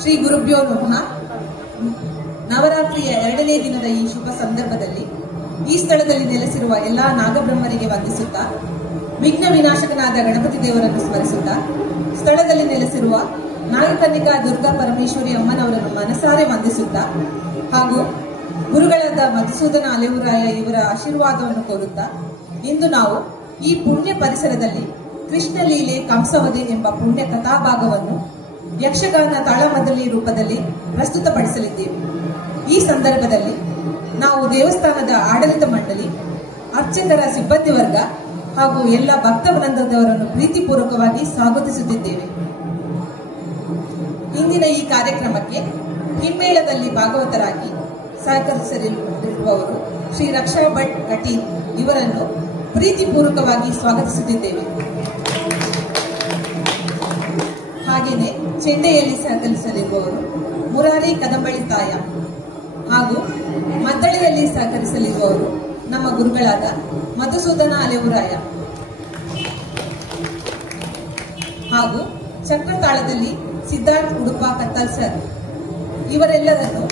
ಶ್ರೀ ಗುರುಭ್ಯೋ ನಮಃ. ನವರಾತ್ರಿಯ 2ನೇ ದಿನದ ಈ ಶುಭ ಸಂದರ್ಭದಲ್ಲಿ ಈ ಸ್ಥಳದಲ್ಲಿ ನೆಲೆಸಿರುವ ಎಲ್ಲಾ ನಾಗಬ್ರಹ್ಮರಿಗೆ ವಂದಿಸುತ್ತಾ, ವಿಘ್ನ ವಿನಾಶಕನಾದ ಗಣಪತಿ ದೇವರನ್ನು ಸ್ಮರಿಸುತ್ತಾ, ಸ್ಥಳದಲ್ಲಿ ನೆಲೆಸಿರುವ ನಾಗಕನ್ನಿಕಾ ದುರ್ಗಾ ಪರಮೇಶ್ವರಿ ಅಮ್ಮನವರನ್ನು ಮನಸಾರೆ ವಂದಿಸುತ್ತಾ, ಹಾಗೂ ಗುರುಗಳಾದ ಮಧುಸೂದನ ಅಲೆವುರಾಯ ಇವರ ಆಶೀರ್ವಾದವನ್ನು ಕೋರುತ್ತಾ, ಇಂದು ನಾವು ಈ ಪುಣ್ಯ ಪರಿಸರದಲ್ಲಿ ಕೃಷ್ಣ ಲೀಲೆ ಕಂಸವಧೆ ಎಂಬ ಪುಣ್ಯ ಕಥಾಭಾಗವನ್ನು ಯಕ್ಷಗಾನ ತಾಳಮದ್ದಲೆ ರೂಪದಲ್ಲಿ ಪ್ರಸ್ತುತಪಡಿಸಲಿದ್ದೇವೆ. ಈ ಸಂದರ್ಭದಲ್ಲಿ ನಾವು ದೇವಸ್ಥಾನದ ಆಡಳಿತ ಮಂಡಳಿ, ಅರ್ಚಕರ ಸಿಬ್ಬಂದಿ ವರ್ಗ ಹಾಗೂ ಎಲ್ಲ ಭಕ್ತ ವೃಂದದವರನ್ನು ಪ್ರೀತಿಪೂರ್ವಕವಾಗಿ ಸ್ವಾಗತಿಸುತ್ತಿದ್ದೇವೆ. ಇಂದಿನ ಈ ಕಾರ್ಯಕ್ರಮಕ್ಕೆ ಹಿಮ್ಮೇಳದಲ್ಲಿ ಭಾಗವತರಾಗಿ ಸಹಕರಿಸಲಿರುವವರು ಶ್ರೀ ರಕ್ಷಾ ಭಟ್ ಕಟೀಲ್ ಇವರನ್ನು ಪ್ರೀತಿಪೂರ್ವಕವಾಗಿ ಸ್ವಾಗತಿಸುತ್ತಿದ್ದೇವೆ. ಹಾಗೆಯೇ ಚೆಂಡೆಯಲ್ಲಿ ಸಹಕರಿಸಲಿರುವವರು ಮುರಾರಿ ಕದಂಬಳಿ ತಾಯ ಹಾಗೂ ಮದ್ದಳೆಯಲ್ಲಿ ಸಹಕರಿಸಲಿರುವವರು ನಮ್ಮ ಗುರುಗಳಾದ ಮಧುಸೂದನ ಅಲೆವುರಾಯ ಹಾಗೂ ಚಕ್ರತಾಳದಲ್ಲಿ ಸಿದ್ಧಾರ್ಥ್ ಉಡುಪ ಕತ್ತಲ್ ಸರ್ ಇವರೆಲ್ಲರನ್ನು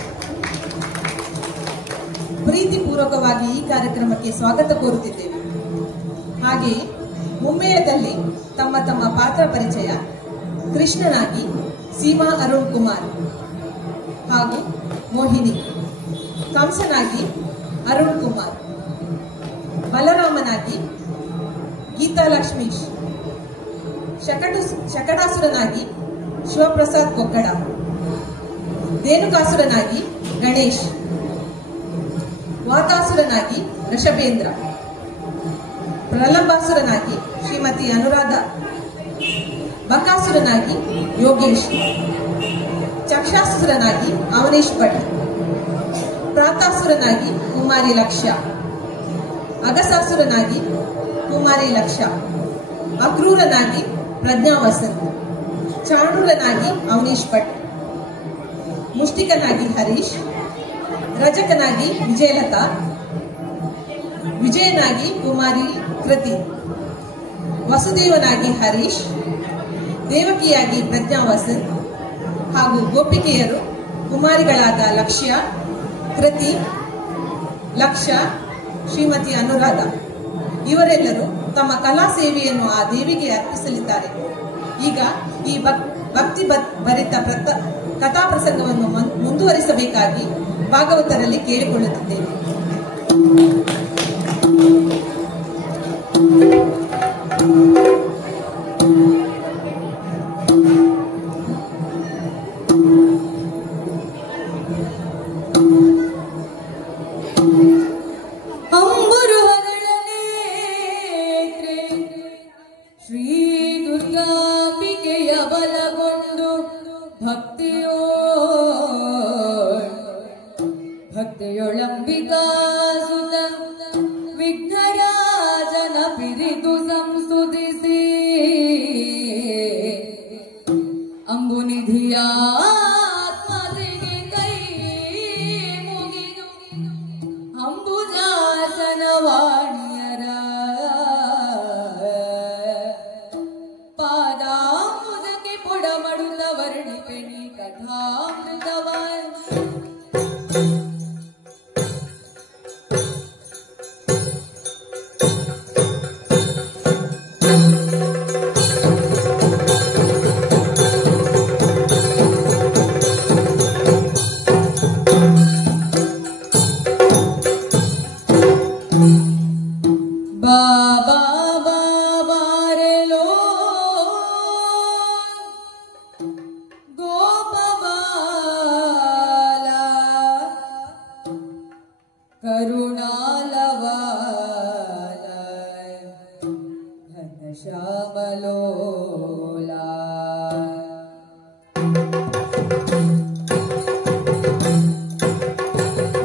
ಪ್ರೀತಿಪೂರ್ವಕವಾಗಿ ಈ ಕಾರ್ಯಕ್ರಮಕ್ಕೆ ಸ್ವಾಗತ ಕೋರುತ್ತಿದ್ದೇವೆ. ಹಾಗೆಯೇ ಮುಮ್ಮೇಳದಲ್ಲಿ ತಮ್ಮ ತಮ್ಮ ಪಾತ್ರ ಪರಿಚಯ ಕೃಷ್ಣನಾಗಿ ಸೀಮಾ ಅರುಣ್ ಕುಮಾರ್ ಹಾಗೂ ಮೋಹಿನಿ, ಕಂಸನಾಗಿ ಅರುಣ್ ಕುಮಾರ್, ಬಲರಾಮನಾಗಿ ಗೀತಾ ಲಕ್ಷ್ಮೀಶ್, ಶಕಟಾಸುರನಾಗಿ ಶಿವಪ್ರಸಾದ್ ಕೊಕ್ಕಡ, ಧೇನುಕಾಸುರನಾಗಿ ಗಣೇಶ್, ವಾತಾಸುರನಾಗಿ ಋಷಭೇಂದ್ರ, ಪ್ರಲಂಬಾಸುರನಾಗಿ ಶ್ರೀಮತಿ ಅನುರಾಧ, ಬಕಾಸುರನಾಗಿ ಯೋಗೇಶ್, ಚಕ್ಷಾಸುರನಾಗಿ ಅವನೀಶ್ ಭಟ್, ಪ್ರಾತಾಸುರನಾಗಿ ಕುಮಾರಿ ಲಕ್ಷ್ಯ, ಅಗಸಾಸುರನಾಗಿ ಕುಮಾರಿ ಲಕ್ಷ್ಯ, ಅಕ್ರೂರನಾಗಿ ಪ್ರಜ್ಞಾ ವಸಂತ್, ಚಾಣೂರನಾಗಿ ಅವನೀಶ್ ಭಟ್, ಮುಷ್ಟಿಕನಾಗಿ ಹರೀಶ್, ರಜಕನಾಗಿ ವಿಜಯಲತಾ, ವಿಜಯನಾಗಿ ಕುಮಾರಿ ಕೃತಿ, ವಸುದೇವನಾಗಿ ಹರೀಶ್, ದೇವಕಿಯಾಗಿ ಪ್ರಜ್ಞಾ ವಸಂತ್ ಹಾಗೂ ಗೋಪಿಕೆಯರು ಕುಮಾರಿಗಳಾದ ಲಕ್ಷ್ಯ, ಕೃತಿ, ಲಕ್ಷ್ಯ, ಶ್ರೀಮತಿ ಅನುರಾಧ ಇವರೆಲ್ಲರೂ ತಮ್ಮ ಕಲಾ ಸೇವೆಯನ್ನು ಆ ದೇವಿಗೆ ಅರ್ಪಿಸಲಿದ್ದಾರೆ. ಈಗ ಈ ಭಕ್ತಿ ಭರಿತ ಕಥಾ ಪ್ರಸಂಗವನ್ನು ಮುಂದುವರಿಸಬೇಕಾಗಿ ಭಾಗವತರಲ್ಲಿ ಕೇಳಿಕೊಳ್ಳುತ್ತಿದ್ದೇನೆ. ಶ್ರೀ ದುರ್ಗಾಂಬಿಕೆಯ ಬಲಗೊಂಡು ಭಕ್ತಿಯೊಳಂಬಿಕಾ ಸುತ ವಿಘ್ನರಾಜನ ಪಿರಿದು ಸಂಸುದಿಸಿ ಅಂಬುನಿಧಿಯ ಆತ್ಮದಿಗೆ ಕೈ ಮುಗಿದು ಅಂಬುಜಾಸನ ವಾಣಿಯರ ಪಾದಾಮುದಕ್ಕೆ ಪುಡಮಡುತ್ತ ವರ್ಣಿಪೆಣಿ ಕಥಾಮೃತವ ಶ್ಯಾಮಲೋಲಾ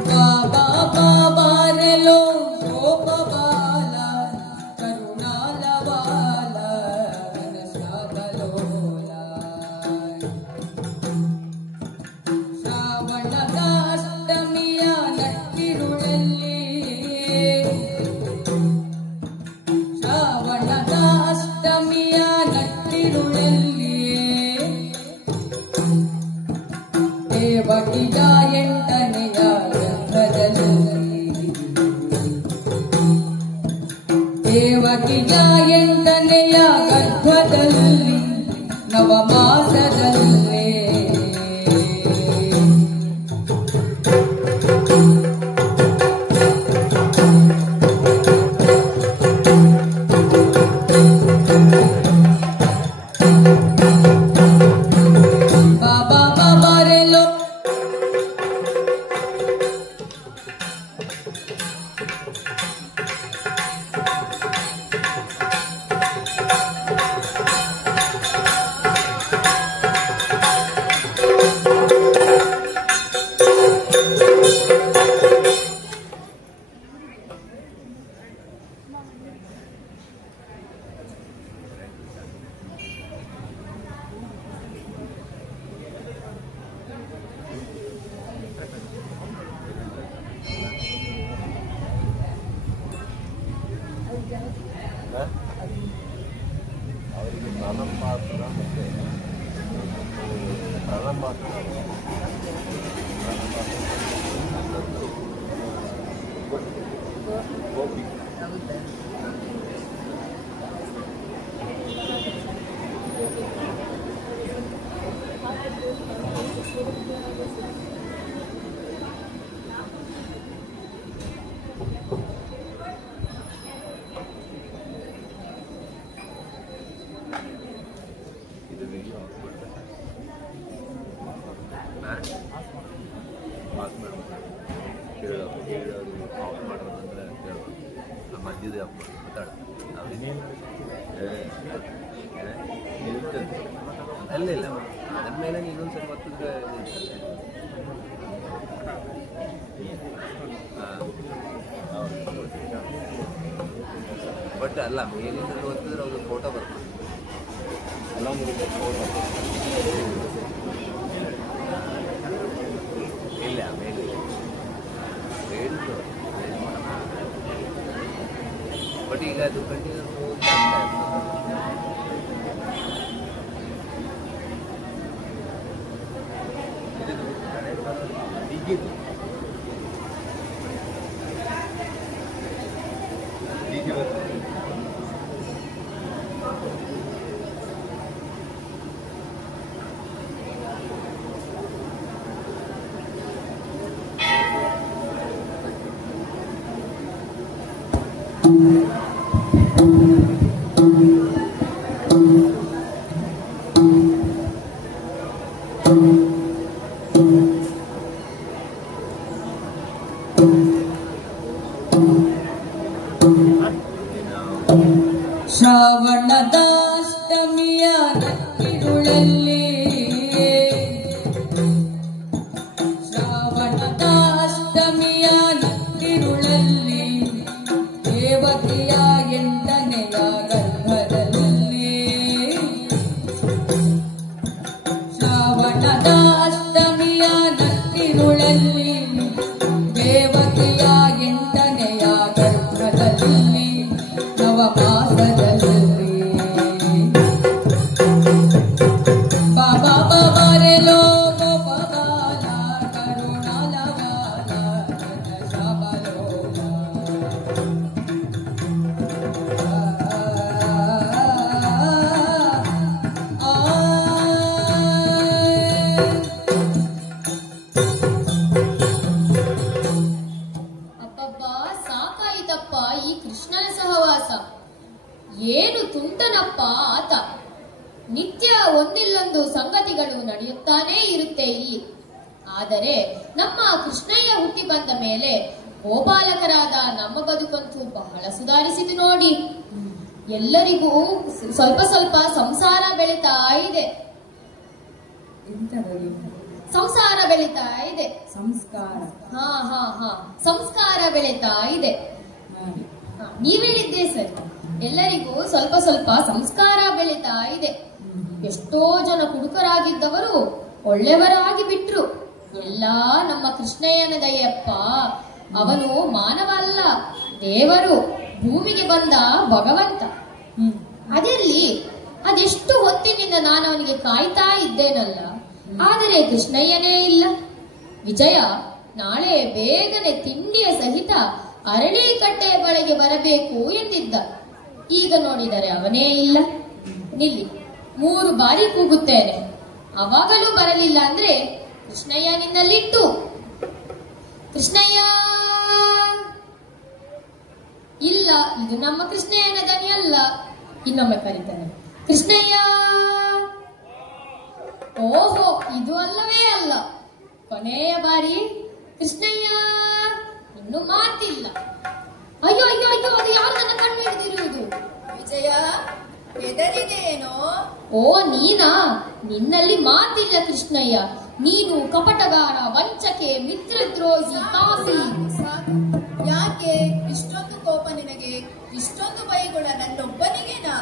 ಬಾಬಾ ಬಾಬಾರಲೋ ಗೋಪಬಾಲ ಕರುಣಾಲವಾಲ ಶ್ಯಾಮಲೋಲಾ ಶ್ರಾವಣದ ಅಷ್ಟಮಿಯ ನಟ್ಟಿರುಳಲ್ಲಿ ಶ್ರಾವಣದ ಅಷ್ಟಮಿಯ ನಟ್ಟಿರುಳಲ್ಲಿ ದೇವಕಿಯ ಎಂಟನೆಯ ಗರ್ಭದಲ್ಲಿ ದೇವಕಿಯ ಎಂಟನೆಯ ಗರ್ಭದಲ್ಲಿ ನವಮಾಸದಲ್ಲೇ ಬಾಬಾ ಬಾಬಾರೆಲ್ಲೋ ಮಧ್ಯದ ಮಾತಾಡ ಅಲ್ಲ ಇಲ್ಲ ಅದ್ರ ಮೇಲೆ ಇನ್ನೊಂದ್ಸರಿ ಮತ್ತಿದ್ರೆ ಬಟ್ ಅಲ್ಲ ಮೇಲಿಂದ ಓದಿದ್ರೆ ಅವ್ರಿಗೆ ಫೋಟೋ ಬರ್ತದೆ ಎಲ್ಲ ಇಲ್ಲ ಮೇಲೆ ಹೇಳಿದ್ದು ಬಟ್ ಈಗ ಅದು ಕಂಟಿನ್ಯೂಸ್ ಈಗಿದ್ದು ಈಗ ಬರ್ತದೆ ಶ್ರಾವಣದ ಅಷ್ಟಮಿಯ ನಟ್ಟಿರುಳಲ್ಲಿ ಶ್ರಾವಣದ ಅಷ್ಟಮಿಯ ನಟ್ಟಿರುಳಲ್ಲಿ ದೇವತೆಯ ಎಂಟನೆಯ ಗರ್ಭದಲ್ಲಿ ಶ್ರಾವಣದ ಅಷ್ಟಮಿಯ ನಟ್ಟಿರುಳಲ್ಲಿ ದೇವತೆಯ ಎಂಟನೆಯ ಗರ್ಭದಲ್ಲಿ ನವಮಾಸದಲ್ಲಿ ಬಾಬಾ ಬಾಬಾರೆ ಲೋಕೋ ಬಾಲ ಕರುಣಾಲ ಬಾಲ ಶಾಬಲೋಲ ಅಬ್ಬಬ್ಬಾ ಸಾಕಾಯಿತಪ್ಪ ಈ ಕೃಷ್ಣನ ಸಹವಾಸ. ಏನು ತುಂಟನಪ್ಪ ಆತ. ನಿತ್ಯ ಒಂದಿಲ್ಲೊಂದು ಸಂಗತಿಗಳು ನಡೆಯುತ್ತಾನೇ ಇರುತ್ತೆ ಇಲ್ಲಿ. ಆದರೆ ನಮ್ಮ ಕೃಷ್ಣಯ್ಯ ಹುಟ್ಟಿ ಬಂದ ಮೇಲೆ ಗೋಪಾಲಕರಾದ ನಮ್ಮ ಬದುಕಂತೂ ಬಹಳ ಸುಧಾರಿಸಿತು ನೋಡಿ. ಎಲ್ಲರಿಗೂ ಸ್ವಲ್ಪ ಸ್ವಲ್ಪ ಸಂಸಾರ ಬೆಳೀತಾ ಇದೆ. ಸಂಸಾರ ಬೆಳೀತಾ ಇದೆ. ಸಂಸ್ಕಾರ ಸಂಸ್ಕಾರ ಬೆಳೀತಾ ಇದೆ. ನೀವ್ ಹೇಳಿದ್ದೆ ಸರಿ. ಎಲ್ಲರಿಗೂ ಸ್ವಲ್ಪ ಸ್ವಲ್ಪ ಸಂಸ್ಕಾರ ಬೆಳೀತಾ ಇದೆ. ಎಷ್ಟೋ ಜನ ಕುಡುಕರಾಗಿದ್ದವರು ಒಳ್ಳೆಯವರಾಗಿ ಬಿಟ್ರು. ಎಲ್ಲಾ ನಮ್ಮ ಕೃಷ್ಣಯ್ಯನ ದಯಪ್ಪ. ಅವನು ಮಾನವ ಅಲ್ಲ, ದೇವರು, ಭೂಮಿಗೆ ಬಂದ ಭಗವಂತ. ಅದೆಲ್ಲಿ ಅದೆಷ್ಟು ಹೊತ್ತಿನಿಂದ ನಾನು ಅವನಿಗೆ ಕಾಯ್ತಾ ಇದ್ದೇನಲ್ಲ. ಆದರೆ ಕೃಷ್ಣಯ್ಯನೇ ಇಲ್ಲ. ವಿಜಯ ನಾಳೆ ಬೇಗನೆ ತಿಂಡಿಯ ಸಹಿತ ಅರಳಿಕಟ್ಟೆಯ ಬಳಿಗೆ ಬರಬೇಕು ಎಂದಿದ್ದ. ಈಗ ನೋಡಿದರೆ ಅವನೇ ಇಲ್ಲ. ನಿಲ್ಲಿ, 3 ಬಾರಿ ಕೂಗುತ್ತೇನೆ, ಅವಾಗಲೂ ಬರಲಿಲ್ಲ ಅಂದ್ರೆ ಕೃಷ್ಣಯ್ಯ ನಿನ್ನಲ್ಲಿಟ್ಟು. ಕೃಷ್ಣಯ್ಯ ಇಲ್ಲ, ಇದು ನಮ್ಮ ಕೃಷ್ಣಯ್ಯನ ದನಿ ಅಲ್ಲ. ಇನ್ನೊಮ್ಮೆ ಕರೀತಾನೆ, ಕೃಷ್ಣಯ್ಯ. ಓಹೋ, ಇದು ಅಲ್ಲವೇ ಅಲ್ಲ. ಕೊನೆಯ ಬಾರಿ ಕೃಷ್ಣಯ್ಯ. ಇನ್ನು ಮಾತಿಲ್ಲ. ಅಯ್ಯೋ ಅಯ್ಯೋ ಅಯ್ಯೋ, ಅದು ಯಾರು ನನ್ನ ಕಣ್ಣು ಹಿಡಿದಿರುವುದು? ವಿಜಯ, ಹೆದರಿದೆಯೇನೋ? ಓ ನೀನಾ? ನಿನ್ನಲ್ಲಿ ಮಾತಿಲ್ಲ ಕೃಷ್ಣಯ್ಯ. ನೀನು ಕಪಟಗಾರ, ವಂಚಕೆ, ಮಿತ್ರದ್ರೋಹಿ, ಪಾಪಿ. ಸಾಕು. ಯಾಕೆ ಇಷ್ಟೊಂದು ಕೋಪ ನಿನಗೆ? ಇಷ್ಟೊಂದು ಬೈಗುಳ ನನ್ನೊಬ್ಬನಿಗೆನಾ?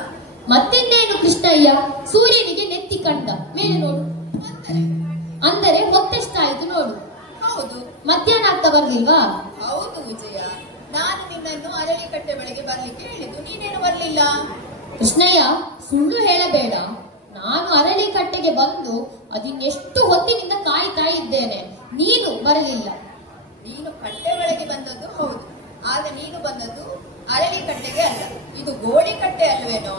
ಮತ್ತಿನ್ನೇನು ಕೃಷ್ಣಯ್ಯ? ಸೂರ್ಯನಿಗೆ ನೆತ್ತಿ ಕಂಡ ಮೇಲೆ ನೋಡು. ಅಂದರೆ ಹೊತ್ತೆಷ್ಟಾಯ್ತು ನೋಡು. ಹೌದು, ಮಧ್ಯಾಹ್ನ ಆಗ್ತಾ ಬರ್ಲಿಲ್ವಾ? ಹೌದು ವಿಜಯ. ನಾನು ನಿನ್ನನ್ನು ಅರಳಿಕಟ್ಟೆ ಬಳಿಗೆ ಬರ್ಲಿಕ್ಕೆ ಹೇಳಿದ್ದು, ನೀನೇನು ಬರ್ಲಿಲ್ಲ. ಕೃಷ್ಣಯ್ಯ, ಸುಳ್ಳು ಹೇಳಬೇಡ. ನಾನು ಅರಳಿಕಟ್ಟೆಗೆ ಕಟ್ಟೆಗೆ ಬಂದು ಅದಿನ್ನೆಷ್ಟು ಹೊತ್ತಿನಿಂದ ಕಾಯ್ತಾ ಇದ್ದೇನೆ, ನೀನು ಬರಲಿಲ್ಲ. ನೀನು ಕಟ್ಟೆ ಒಳಗೆ ಬಂದದ್ದು ಹೌದು, ಆಗ ನೀನು ಬಂದದ್ದು ಅರಳಿ ಕಟ್ಟೆಗೆ ಅಲ್ಲ, ಇದು ಗೋಳಿ ಕಟ್ಟೆ ಅಲ್ವೇನೋ?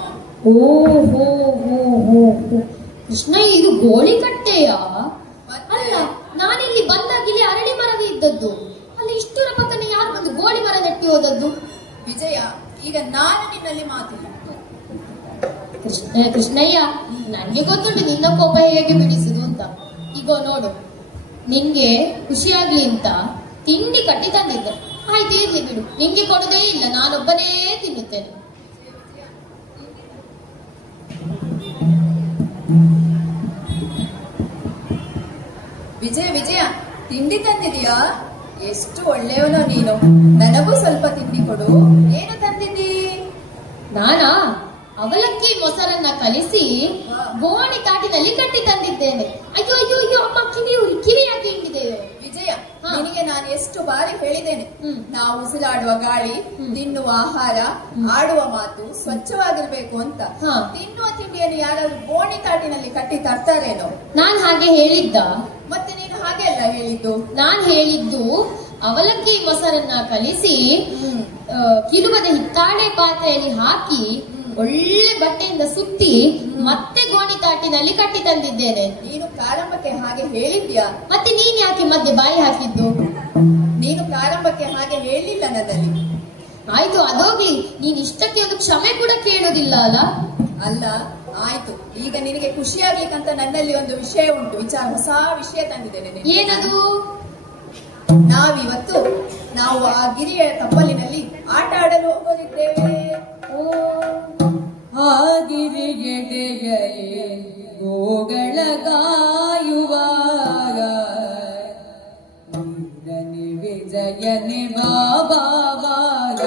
ಓಹೋ ಹೋ ಹೋ ಹೋ. ಕೃಷ್ಣ, ಇದು ಗೋಳಿ ಕಟ್ಟೆಯಾ? ಅಲ್ಲ, ನಾನಿಲ್ಲಿ ಬಂದಾಗ ಇಲ್ಲಿ ಅರಳಿ ಮರವೇ ಇದ್ದದ್ದು. ಅಲ್ಲಿ ಇಷ್ಟರ ಪಕ್ಕನೆ ಯಾರು ಬಂದು ಗೋಳಿ ಮರ ನೆಟ್ಟಿ ಹೋದದ್ದು? ವಿಜಯ, ಈಗ ನಾನು ನಿನ್ನಲ್ಲಿ ಮಾತಿಲ್ಲ. ಕೃಷ್ಣಯ್ಯ, ನನ್ಗೆ ಗೊತ್ತುಂಟು ನಿನ್ನ ಕೋಪ ಹೇಗೆ ಬಿಡಿಸುದು ಅಂತ. ಈಗ ನೋಡು, ನಿಂಗೆ ಖುಷಿಯಾಗ್ಲಿ ಅಂತ ತಿಂಡಿ ಕಟ್ಟಿ ತಂದಿದ್ದೆ. ಆಯ್ತು, ಇರ್ಲಿ ಬಿಡು, ನಿಂಗೆ ಕೊಡುದೇ ಇಲ್ಲ, ನಾನೊಬ್ಬನೇ ತಿನ್ನುತ್ತೇನೆ. ವಿಜಯ ವಿಜಯ, ತಿಂಡಿ ತಂದಿದೀಯಾ? ಎಷ್ಟು ಒಳ್ಳೆಯವನೋ ನೀನು. ನನಗೂ ಸ್ವಲ್ಪ ತಿಂಡಿ ಕೊಡು. ಏನು ತಂದಿದ್ದೀ? ನಾನಾ ಅವಲಕ್ಕಿ ಮೊಸರನ್ನ ಕಲಿಸಿ ಗೋಣಿ ತಾಟಿನಲ್ಲಿ ಕಟ್ಟಿ ತಂದಿದ್ದೇನೆ. ಅಯ್ಯೋ ಅಯ್ಯೋ ಅಯ್ಯೋ, ಅಮ್ಮ ಕಿವಿ ಯಾಕೆ ಹಿಂಡಿದೆಯೋ? ವಿಜಯ, ನಿನಗೆ ನಾನು ಎಷ್ಟು ಬಾರಿ ಹೇಳಿದ್ದೇನೆ, ನಾವು ಉಸಿರಾಡುವ ಗಾಳಿ, ತಿನ್ನುವ ಆಹಾರ, ಆಡುವ ಮಾತು ಸ್ವಚ್ಛವಾಗಿರ್ಬೇಕು ಅಂತ. ತಿನ್ನುವ ತಿಂಡಿಯನ್ನು ಯಾರಾದ್ರೂ ಗೋಣಿ ತಾಟಿನಲ್ಲಿ ಕಟ್ಟಿ ತರ್ತಾರೇನೋ? ನಾನ್ ಹಾಗೆ ಹೇಳಿದ್ದ? ಮತ್ತೆ ನೀನು ಹಾಗೆ ಅಲ್ಲ ಹೇಳಿದ್ದು. ನಾನ್ ಹೇಳಿದ್ದು ಅವಲಕ್ಕಿ ಮೊಸರನ್ನ ಕಲಿಸಿ ಕಿಲುಬದ ಹಿತ್ತಾಳೆ ಪಾತ್ರೆಯಲ್ಲಿ ಹಾಕಿ ಒಳ್ಳೆ ಬಟ್ಟೆಯಿಂದ ಸುತ್ತಿ ಮತ್ತೆ ಗೋಣಿ ತಾಟಿನಲ್ಲಿ ಕಟ್ಟಿ ತಂದಿದ್ದೇನೆ. ನೀನು ಪ್ರಾರಂಭಕ್ಕೆ ಹಾಗೆ ಹೇಳಿದ್ಯಾ? ಮತ್ತೆ ನೀನ್ ಯಾಕೆ ಮಧ್ಯೆ ಬಾಯಿ ಹಾಕಿದ್ದು? ನೀನು ಪ್ರಾರಂಭಕ್ಕೆ ಹಾಗೆ ಹೇಳಿಲ್ಲ ನನ್ನಲ್ಲಿ. ಆಯ್ತು, ಅದೋಗ್ಲಿ, ನೀನ್ ಇಷ್ಟಕ್ಕೆ ಒಂದು ಕ್ಷಮೆ ಕೂಡ ಕೇಳೋದಿಲ್ಲ ಅಲ್ಲ? ಅಲ್ಲ, ಆಯ್ತು. ಈಗ ನಿನಗೆ ಖುಷಿಯಾಗ್ಲಿಕ್ಕಂತ ನನ್ನಲ್ಲಿ ಒಂದು ವಿಷಯ ಉಂಟು, ಹೊಸ ವಿಷಯ ತಂದಿದ್ದೇನೆ. ಏನದು? ನಾವಿವತ್ತು ಆ ಗಿರಿಯ ತಪ್ಪಲಿನಲ್ಲಿ ಆಟ ಆಡಲು ಹೋಗೋದಿದ್ದೇವೆ. ಆ ಗಿರಿಗೆಡೆಯಲಿ ಗೋಗಳ ಗಾಯುವಾಗ ವೀರನೆ ವಿಜಯನೆ ಬಾಬಾವಾಗ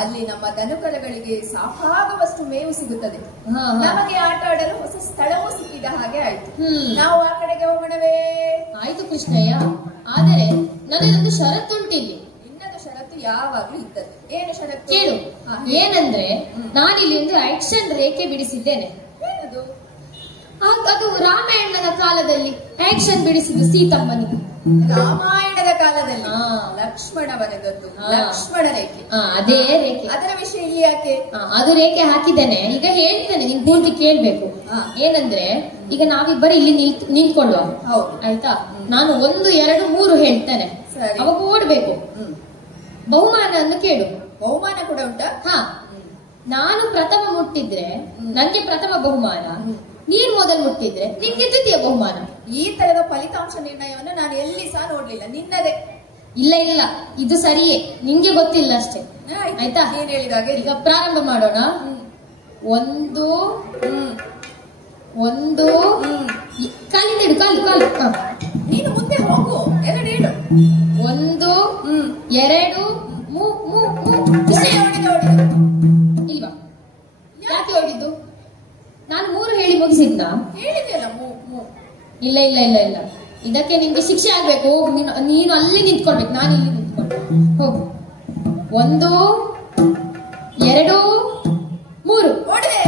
ಅಲ್ಲಿ ನಮ್ಮ ದನಕರಗಳಿಗೆ ಸಾಕಾಗುವಷ್ಟು ಮೇವು ಸಿಗುತ್ತದೆ. ನಮಗೆ ಆಟ ಆಡಲು ಹೊಸ ಸ್ಥಳವೂ ಸಿಕ್ಕಿದ ಹಾಗೆ ಆಯ್ತು. ನಾವು ಆ ಕಡೆಗೆ ಹೋಗೋಣವೇ? ಆಯ್ತು ಕೃಷ್ಣಯ್ಯ, ಆದರೆ ನನಗೊಂದು ಷರತ್ತುಂಟಿಲ್ಲಿ. ನಿನ್ನದು ಷರತ್ತು ಯಾವಾಗ್ಲೂ ಇದ್ದದ್ದು. ಏನು ಷರತ್ತು? ಕೇಳು. ಏನಂದ್ರೆ ನಾನಿಲ್ಲಿ ಒಂದು ಆಕ್ಷನ್ ರೇಖೆ ಬಿಡಿಸಿದ್ದೇನೆ. ಏನದು? ಅದು ರಾಮಾಯಣದ ಕಾಲದಲ್ಲಿ ಆಕ್ಷನ್ ಬಿಡಿಸಿದ್ದು ಸೀತಮ್ಮನಿಗೆ. ರಾಮಾಯಣದ ಕಾಲದಲ್ಲಿ ಲಕ್ಷ್ಮಣ ಬರೆದದ್ದು ಲಕ್ಷ್ಮಣ ರೇಖೆ. ಅದೇ ರೇಖೆ. ಅದರ ವಿಷಯ ಇಲ್ಲಿ ಯಾಕೆ? ಅದು ರೇಖೆ ಹಾಕಿದ್ದೇನೆ. ಈಗ ಹೇಳ್ತೇನೆ, ನೀನ್ ಪೂರ್ತಿ ಕೇಳ್ಬೇಕು. ಏನಂದ್ರೆ ಈಗ ನಾವಿಬ್ಬರು ಇಲ್ಲಿ ನಿಂತ್ಕೊಳ್ಳುವ, ಆಯ್ತಾ? ನಾನು 1, 2, 3 ಹೇಳ್ತೇನೆ, ಅವಾಗ ಓಡ್ಬೇಕು. ಬಹುಮಾನವನ್ನು ಕೇಳು. ಬಹುಮಾನ ಕೂಡ ಉಂಟಾ? ನಾನು ಪ್ರಥಮ ಮುಟ್ಟಿದ್ರೆ ನಂಗೆ ಪ್ರಥಮ ಬಹುಮಾನ, ನೀನ್ ಮೊದಲು ಮುಟ್ಟಿದ್ರೆ ನಿನ್ಗೆ ದ್ವಿತೀಯ ಬಹುಮಾನ. ಈ ತರದ ಫಲಿತಾಂಶ ನಿರ್ಣಯವನ್ನು ನಾನು ಎಲ್ಲಿ ಸಹ ನೋಡ್ಲಿಲ್ಲ. ನಿನ್ನದೇ? ಇಲ್ಲ, ಇದು ಸರಿಯೇ, ನಿಂಗೆ ಗೊತ್ತಿಲ್ಲ ಅಷ್ಟೇ, ಆಯ್ತಾ? ನೀನ್ ಹೇಳಿದಾಗ ಈಗ ಪ್ರಾರಂಭ ಮಾಡೋಣ. 1 ಕಾಲಿಂದ ಕಾಲು ನೀನು ಮುಂದೆ ಹೋಗು. 2 ಹೇಳು. 1 2 ಇಲ್ವಾ? ಯಾಕೆ ಓಡಿದ್ದು? ನಾನು 3 ಹೇಳಿ ಮುಗಿಸಿದ್ನ? ಹೇಳಿದೆಯಲ್ಲ. ಇಲ್ಲ, ಇದಕ್ಕೆ ನಿಮ್ಗೆ ಶಿಕ್ಷೆ ಆಗ್ಬೇಕು. ನೀನು ಅಲ್ಲಿ ನಿಂತ್ಕೊಳ್ಬೇಕು, ನಾನು ಇಲ್ಲಿ ನಿಂತ್ಕೊಳ್ಬೇಕು. ಹೋಗು. 1 2 3 ಓಡಿದೆ.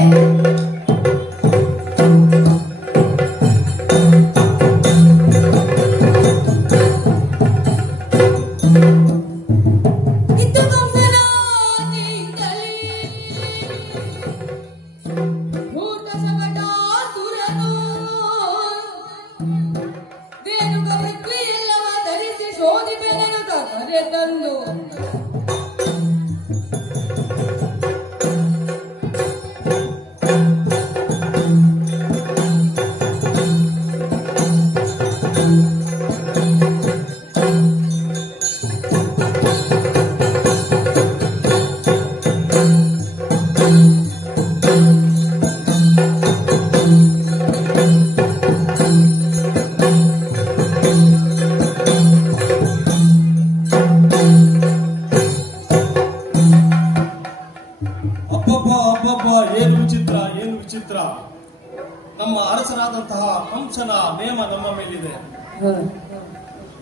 ನಮ್ಮ ಅರಸನಾದಂತಹ ಕಂಸನ ನೇಮ ನಮ್ಮ ಮೇಲಿದೆ.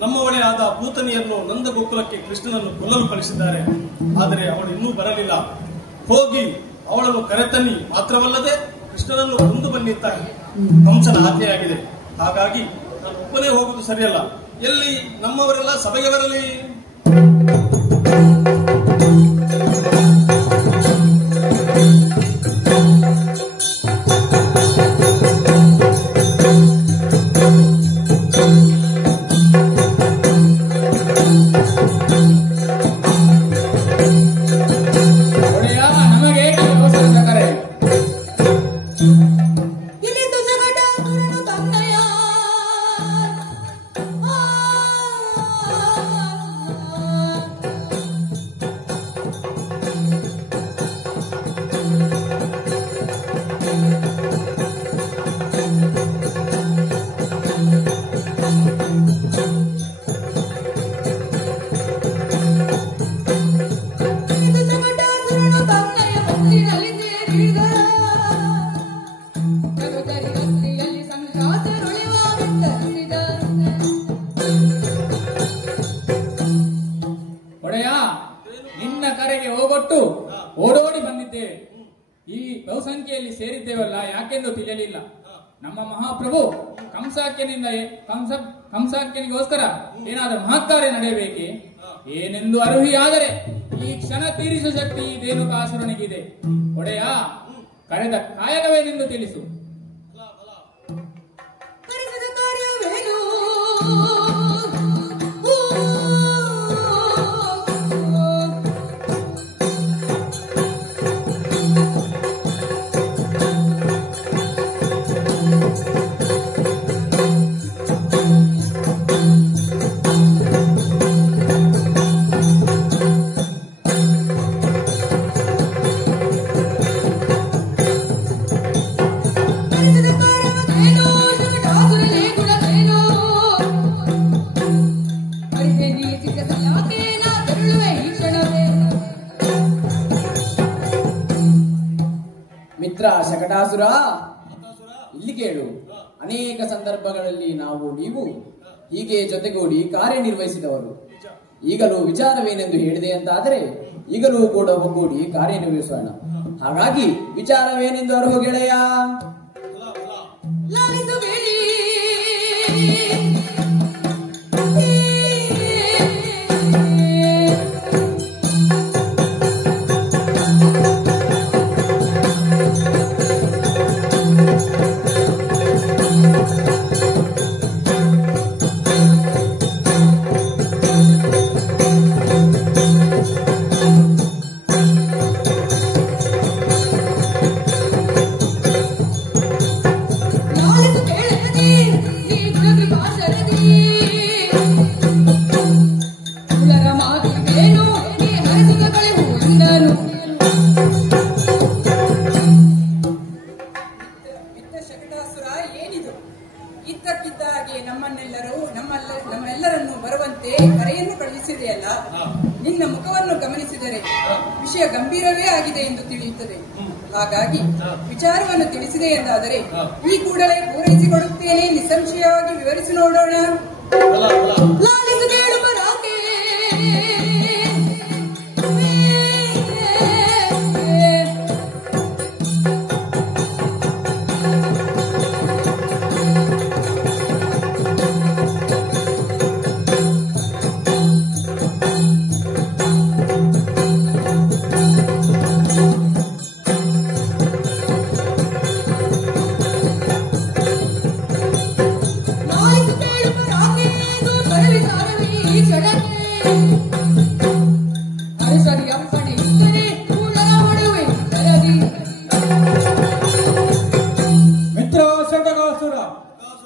ನಮ್ಮ ಒಡೆಯಾದ ಪೂತನಿಯನ್ನು ನಂದಗೋಕುಲಕ್ಕೆ ಕೃಷ್ಣನನ್ನು ಕೊಲ್ಲಲು ಕಳಿಸಿದ್ದಾರೆ. ಆದರೆ ಅವಳು ಇನ್ನೂ ಬರಲಿಲ್ಲ. ಹೋಗಿ ಅವಳನ್ನು ಕರೆತನ್ನಿ, ಮಾತ್ರವಲ್ಲದೆ ಕೃಷ್ಣನನ್ನು ಕೊಂದು ಬನ್ನಿ ಅಂತ ಕಂಸನ ಆಜ್ಞೆಯಾಗಿದೆ. ಹಾಗಾಗಿ ನಾನು ಒಬ್ಬನೇ ಹೋಗುವುದು ಸರಿಯಲ್ಲ. ಎಲ್ಲಿ ನಮ್ಮವರೆಲ್ಲ ಸಭೆಗೆ ಬರಲಿ. ನಿನ್ನ ಕರೆಗೆ ಹೋಗೊಟ್ಟು ಓಡೋಡಿ ಬಂದಿದ್ದೇವೆ. ಈ ಬಹುಸಂಖ್ಯೆಯಲ್ಲಿ ಸೇರಿದ್ದೇವಲ್ಲ ಯಾಕೆಂದು ತಿಳಿಯಲಿಲ್ಲ. ನಮ್ಮ ಮಹಾಪ್ರಭು ಕಂಸಾಕ್ಯನಿಗೋಸ್ಕರ ಏನಾದರೂ ಮಹತ್ಕಾರ್ಯ ನಡೆಯಬೇಕೆ? ಏನೆಂದು ಅರ್ಹಿಯಾದರೆ ಈ ಕ್ಷಣ ತೀರಿಸುವ ಶಕ್ತಿ ಈ ರೇಣುಕಾಸುರನಿಗಿದೆ. ಒಡೆಯ, ಕಳೆದ ಕಾಯಕವೇನೆಂದು ತಿಳಿಸು. ಮಿತ್ರ ಶಕಟಾಸುರ, ಇಲ್ಲಿ ಕೇಳು. ಅನೇಕ ಸಂದರ್ಭಗಳಲ್ಲಿ ನಾವು ನೀವು ಹೀಗೆ ಜೊತೆಗೂಡಿ ಕಾರ್ಯನಿರ್ವಹಿಸಿದವರು. ಈಗಲೂ ವಿಚಾರವೇನೆಂದು ಹೇಳಿದೆ ಅಂತಾದರೆ ಈಗಲೂ ಕೂಡ ಒಗ್ಗೂಡಿ ಕಾರ್ಯನಿರ್ವಹಿಸೋಣ. ಹಾಗಾಗಿ ವಿಚಾರವೇನೆಂದು ಅರ್ಹ ಗೆಳೆಯ? ನಮ್ಮೆಲ್ಲರನ್ನು ಬರುವಂತೆ ಕರೆಯನ್ನು ಕಳುಹಿಸಿದೆಯಲ್ಲ, ನಿನ್ನ ಮುಖವನ್ನು ಗಮನಿಸಿದರೆ ವಿಷಯ ಗಂಭೀರವೇ ಆಗಿದೆ ಎಂದು ತಿಳಿಯುತ್ತದೆ. ಹಾಗಾಗಿ ವಿಚಾರವನ್ನು ತಿಳಿಸಿದೆ ಎಂದಾದರೆ ಈ ಕೂಡಲೇ ಪೂರೈಸಿಕೊಡುತ್ತೇನೆ, ನಿಸ್ಸಂಶಯವಾಗಿ ವಿವರಿಸಿ ನೋಡೋಣ.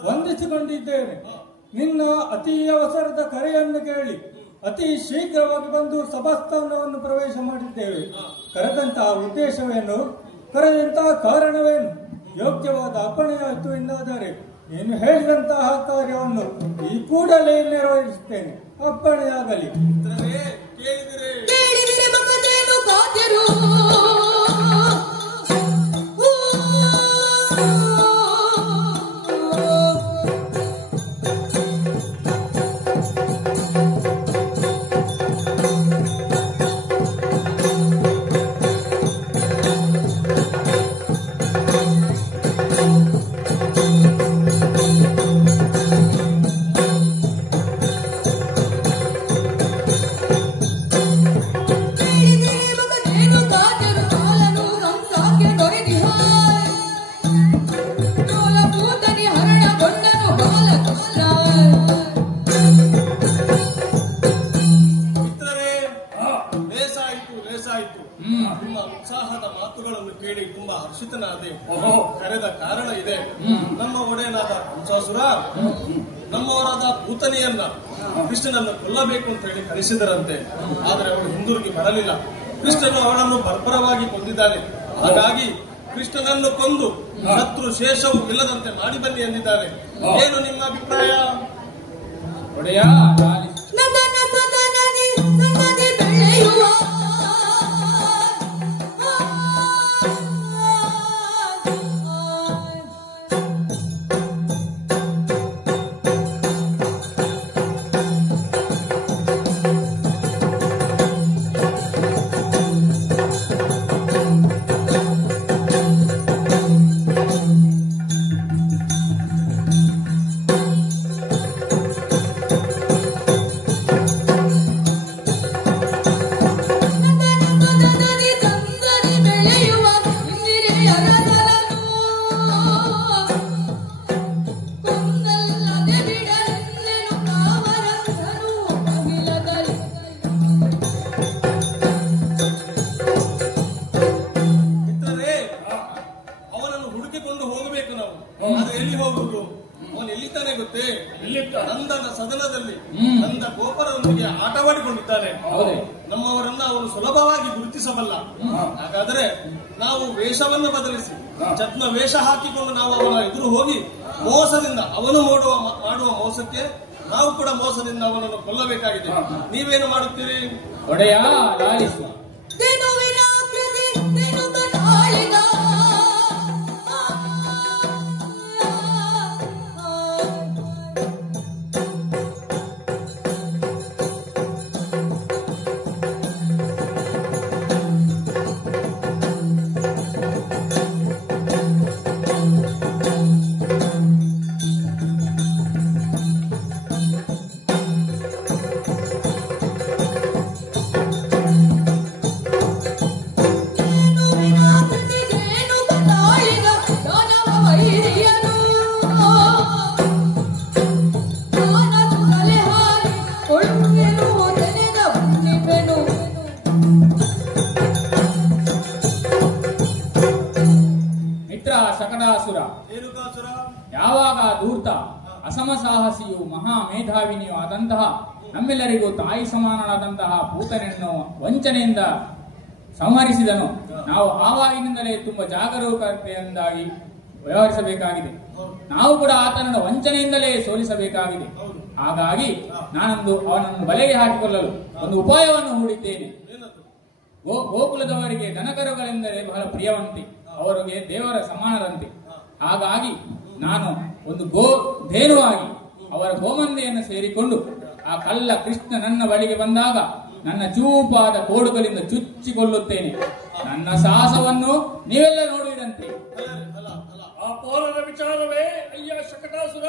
ವಂದಿಸಿಕೊಂಡಿದ್ದೇನೆ. ನಿನ್ನ ಅತಿ ಅವಸರದ ಕರೆಯನ್ನು ಕೇಳಿ ಅತಿ ಶೀಘ್ರವಾಗಿ ಬಂದು ಸಭಾಸ್ಥಾನವನ್ನು ಪ್ರವೇಶ ಮಾಡಿದ್ದೇವೆ. ಕರೆದಂತಹ ಉದ್ದೇಶವೇನು? ಕರೆದಂತಹ ಕಾರಣವೇನು? ಯೋಗ್ಯವಾದ ಅಪ್ಪಣೆಯಾಯಿತು ಎಂದಾದರೆ ನೀನು ಹೇಳಿದಂತಹ ಕಾರ್ಯವನ್ನು ಈ ಕೂಡಲೇ ನೆರವೇರಿಸುತ್ತೇನೆ. ಅಪ್ಪಣೆಯಾಗಲಿ. ನಿಮ್ಮ ಉತ್ಸಾಹದ ಮಾತುಗಳನ್ನು ಕೇಳಿ ತುಂಬಾ ಹರ್ಷಿತನಾದೆ. ಕರೆದ ಕಾರಣ ಇದೆ. ನಮ್ಮ ಒಡೆಯನಾದ ಕಂಸಾಸುರ ನಮ್ಮವರಾದ ಪೂತನಿಯನ್ನ ಕೃಷ್ಣನನ್ನು ಕೊಲ್ಲಬೇಕು ಅಂತ ಹೇಳಿ ಕರೆಸಿದರಂತೆ. ಆದರೆ ಅವಳು ಹಿಂದಿರುಗಿ ಬರಲಿಲ್ಲ. ಕೃಷ್ಣನು ಅವಳನ್ನು ಬರ್ಬರವಾಗಿ ಕೊಂದಿದ್ದಾನೆ. ಹಾಗಾಗಿ ಕೃಷ್ಣನನ್ನು ಕೊಂದು ಶತ್ರು ಶೇಷವು ಇಲ್ಲದಂತೆ ಮಾಡಿ ಬನ್ನಿ ಎಂದಿದ್ದಾರೆ. ಏನು ನಿಮ್ಮ ಅಭಿಪ್ರಾಯ? ಒಡೆಯ ನಂದನ ಸದನದಲ್ಲಿ ನಂದ ಗೋಪರದೊಂದಿಗೆ ಆಟವಾಡಿಕೊಂಡಿದ್ದಾನೆ. ನಮ್ಮವರನ್ನ ಅವನು ಸುಲಭವಾಗಿ ಗುರುತಿಸಬಲ್ಲ. ಹಾಗಾದರೆ ನಾವು ವೇಷವನ್ನು ಬದಲಿಸಿ ಛದ್ಮ ವೇಷ ಹಾಕಿಕೊಂಡು ನಾವು ಅವನ ಎದುರು ಹೋಗಿ ಮೋಸದಿಂದ ಅವನು ಮಾಡುವ ಮೋಸಕ್ಕೆ ನಾವು ಕೂಡ ಮೋಸದಿಂದ ಅವನನ್ನು ಕೊಲ್ಲಬೇಕಾಗಿದೆ. ನೀವೇನು ಮಾಡುತ್ತೀರಿ? ಒಡೆಯ ಲಾಲಿಸು. ಶಕಟಾಸುರ. ರೇಣುಕಾಸುರ. ಯಾವಾಗ ಧೂರ್ತ ಅಸಮ ಸಾಹಸಿಯು ಮಹಾ ಮೇಧಾವಿನಿಯೂ ಆದಂತಹ ನಮ್ಮೆಲ್ಲರಿಗೂ ತಾಯಿ ಸಮಾನನಾದಂತಹ ಪೂತನನ್ನು ವಂಚನೆಯಿಂದ ಸಂಹರಿಸಿದನು. ನಾವು ಆವಾಗಿನಿಂದಲೇ ತುಂಬಾ ಜಾಗರೂಕತೆಯಿಂದಾಗಿ ವ್ಯವಹರಿಸಬೇಕಾಗಿದೆ. ನಾವು ಕೂಡ ಆತನನ್ನು ವಂಚನೆಯಿಂದಲೇ ಸೋಲಿಸಬೇಕಾಗಿದೆ. ಹಾಗಾಗಿ ನಾನೊಂದು ಅವನನ್ನು ಬಲೆಗೆ ಹಾಕಿಕೊಳ್ಳಲು ಒಂದು ಉಪಾಯವನ್ನು ಹೂಡಿದ್ದೇನೆ. ಗೋಕುಲದವರಿಗೆ ದನಕರುಗಳೆಂದರೆ ಬಹಳ ಪ್ರಿಯವಂತೆ, ಅವರಿಗೆ ದೇವರ ಸಮಾನದಂತೆ. ಹಾಗಾಗಿ ನಾನು ಒಂದು ಧೇನುವಾಗಿ ಅವರ ಗೋಮಂದೆಯನ್ನು ಸೇರಿಕೊಂಡು ಆ ಕಳ್ಳ ಕೃಷ್ಣ ನನ್ನ ಬಳಿಗೆ ಬಂದಾಗ ನನ್ನ ಚೂಪಾದ ಕೋಡುಗಳಿಂದ ಚುಚ್ಚಿಕೊಳ್ಳುತ್ತೇನೆ. ನನ್ನ ಸಾಹಸವನ್ನು ನೀವೆಲ್ಲ ನೋಡುವಿರಂತೆ. ಆ ಪೌರರ ವಿಚಾರವೇ ಅಯ್ಯ ಶಕಟಾಸುರ.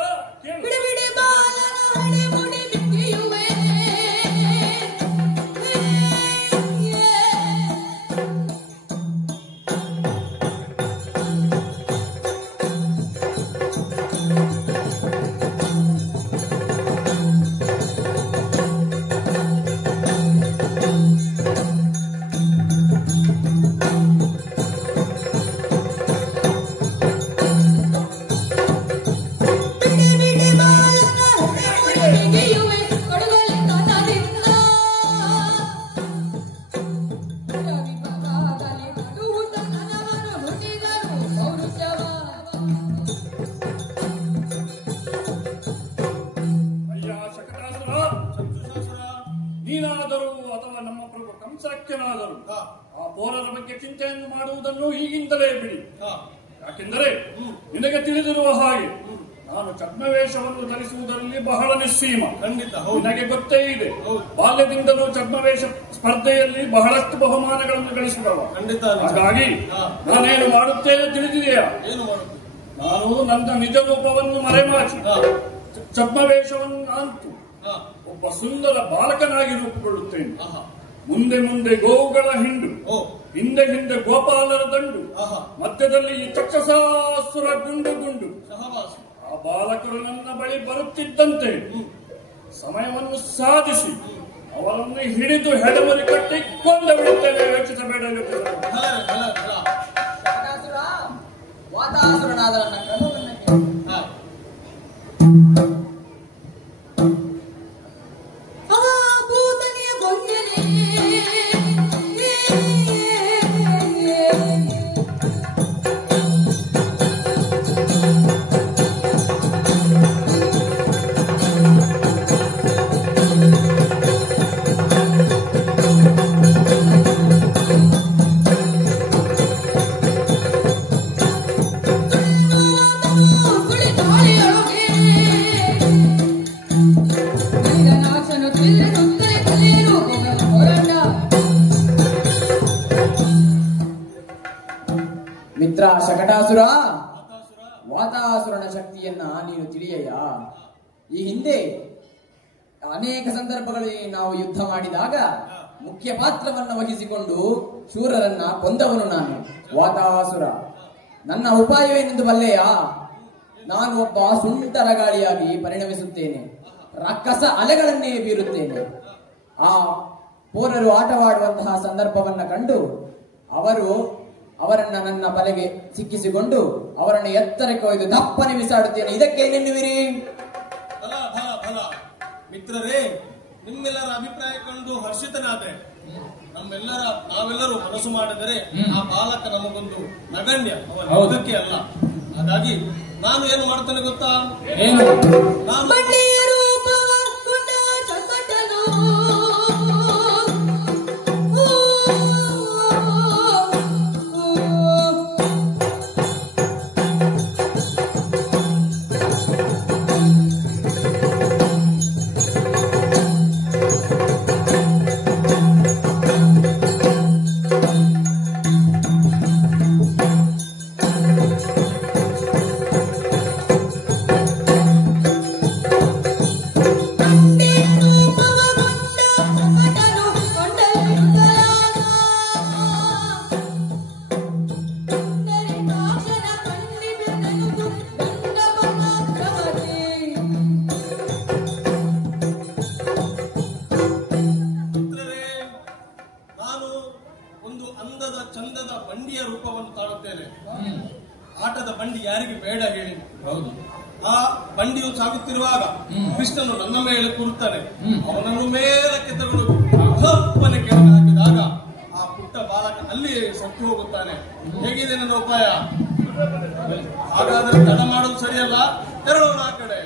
ನೀನಾದರೂ ಅಥವಾ ನಮ್ಮ ಪ್ರಭು ಕಂಸಾಖ್ಯನಾದರೂ ಆ ಪೌರರ ಬಗ್ಗೆ ಚಿಂತೆಯನ್ನು ಮಾಡುವುದನ್ನು ಈಗಿಂದಲೇ ಬಿಡಿ. ಯಾಕೆಂದರೆ ನಿನಗೆ ತಿಳಿದಿರುವ ಹಾಗೆ ನಾನು ಛದ್ಮವೇಷವನ್ನು ಧರಿಸುವುದರಲ್ಲಿ ಬಹಳ ನಿಸ್ಸೀಮ. ಖಂಡಿತ ನಿನಗೆ ಗೊತ್ತೇ ಇದೆ, ಬಾಲ್ಯದಿಂದಲೂ ಛದ್ಮವೇಷ ಸ್ಪರ್ಧೆಯಲ್ಲಿ ಬಹಳಷ್ಟು ಬಹುಮಾನಗಳನ್ನು ಗಳಿಸಿದವ. ಖಂಡಿತ. ಹಾಗಾಗಿ ನಾನೇನು ಮಾಡುತ್ತೇನೆ ತಿಳಿದಿದೆಯಾ? ಏನು ಮಾಡುತ್ತೆ? ನಾನು ನನ್ನ ನಿಜ ರೂಪವನ್ನು ಮರೆಮಾಚಿ ಛದ್ಮವೇಷವನ್ನು ಅಂತು ಒಬ್ಬ ಸುಂದರ ಬಾಲಕನಾಗಿ ರೂಪುಗೊಳ್ಳುತ್ತೇನೆ. ಮುಂದೆ ಮುಂದೆ ಗೋವುಗಳ ಹಿಂಡು, ಹಿಂದೆ ಹಿಂದೆ ಗೋಪಾಲರ ದಂಡು, ಮಧ್ಯದಲ್ಲಿ ಈ ಚಕ್ಷಸಾಸುರ ಗುಂಡು ಗುಂಡು. ಆ ಬಾಲಕರು ನನ್ನ ಬಳಿ ಬರುತ್ತಿದ್ದಂತೆ ಸಮಯವನ್ನು ಸಾಧಿಸಿ ಅವರನ್ನು ಹಿಡಿದು ಹೆಡಮರಿ ಕಟ್ಟಿ ಕೊಂದು ಬಿಡುತ್ತೇನೆ. ಯೋಚಿಸಬೇಡ. ವಾತಾಸುರನಾದ ನನ್ನ ಕ್ರಮವನ್ನು ಮಿತ್ರ ಶಕಟಾಸುರ, ವಾತಾಸುರನ ಶಕ್ತಿಯನ್ನ ನೀನು ತಿಳಿಯಯ್ಯ. ಈ ಹಿಂದೆ ಅನೇಕ ಸಂದರ್ಭಗಳಲ್ಲಿ ನಾವು ಯುದ್ಧ ಮಾಡಿದಾಗ ಮುಖ್ಯ ಪಾತ್ರವನ್ನು ವಹಿಸಿಕೊಂಡು ಶೂರರನ್ನ ಕೊಂದವನು ನಾನು ವಾತಾಸುರ. ನನ್ನ ಉಪಾಯವೇನೆಂದು ಬಲ್ಲೆಯ? ನಾನು ಒಬ್ಬ ಸುಂಟರಗಾಳಿಯಾಗಿ ಪರಿಣಮಿಸುತ್ತೇನೆ, ರಕ್ಕಸ ಅಲೆಗಳನ್ನೇ ಬೀರುತ್ತೇನೆ. ಆ ಪೌರರು ಆಟವಾಡುವಂತಹ ಸಂದರ್ಭವನ್ನ ಕಂಡು ಅವರನ್ನ ನನ್ನ ಬಲೆಗೆ ಸಿಕ್ಕಿಸಿಕೊಂಡು ಅವರನ್ನು ಎತ್ತರಕ್ಕೆ ಒಯ್ದು ದಪ್ಪನೆ ಬಿಸಾಡುತ್ತೇನೆ. ಇದಕ್ಕೇನೆನ್ನುವಿರಿ? ಮಿತ್ರರೇ, ನಿಮ್ಮೆಲ್ಲರ ಅಭಿಪ್ರಾಯ ಕಂಡು ಹರ್ಷಿತನಾದೆ. ನಾವೆಲ್ಲರೂ ಮನಸ್ಸು ಮಾಡಿದರೆ ಆ ಬಾಲಕ ನಮಗೊಂದು ನಗಣ್ಯ, ಅವಕ್ಕೆ ಅಲ್ಲ. ಹಾಗಾಗಿ ನಾನು ಏನು ಮಾಡ್ತೇನೆ ಗೊತ್ತಾ? ಆಟದ ಬಂಡಿ ಯಾರಿಗೆ ಬೇಡ ಹೇಳಿ? ಹೌದು. ಆ ಬಂಡಿಯು ಸಾಗುತ್ತಿರುವಾಗ ಕೃಷ್ಣನು ನನ್ನ ಮೇಲೆ ಕೂರುತ್ತಾನೆ. ಅವನನ್ನು ಮೇಲಕ್ಕೆ ತಗೊಂಡು ಸ್ವಲ್ಪನೆ ಕೆಳಗೆ ಹಾಕಿದಾಗ ಆ ಪುಟ್ಟ ಬಾಲಕ ಅಲ್ಲಿ ಸತ್ತು ಹೋಗುತ್ತಾನೆ. ಹೇಗಿದೆ ನನ್ನ ಉಪಾಯ? ಹಾಗಾದ್ರೆ ತಡ ಮಾಡೋದು ಸರಿಯಲ್ಲ, ತೆರಳೋಣ ಆ ಕಡೆ.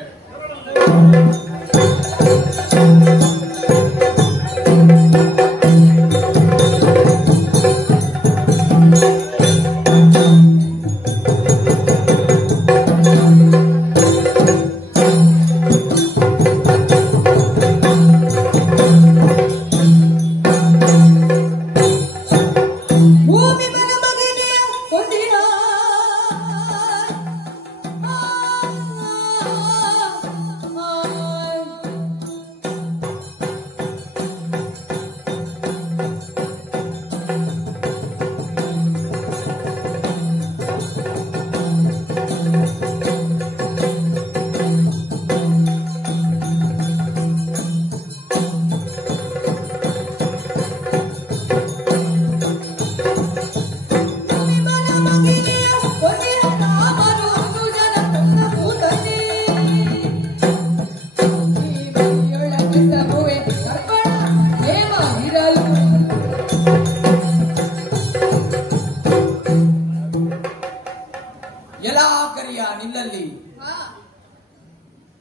ನಿಲ್ಲಲ್ಲಿ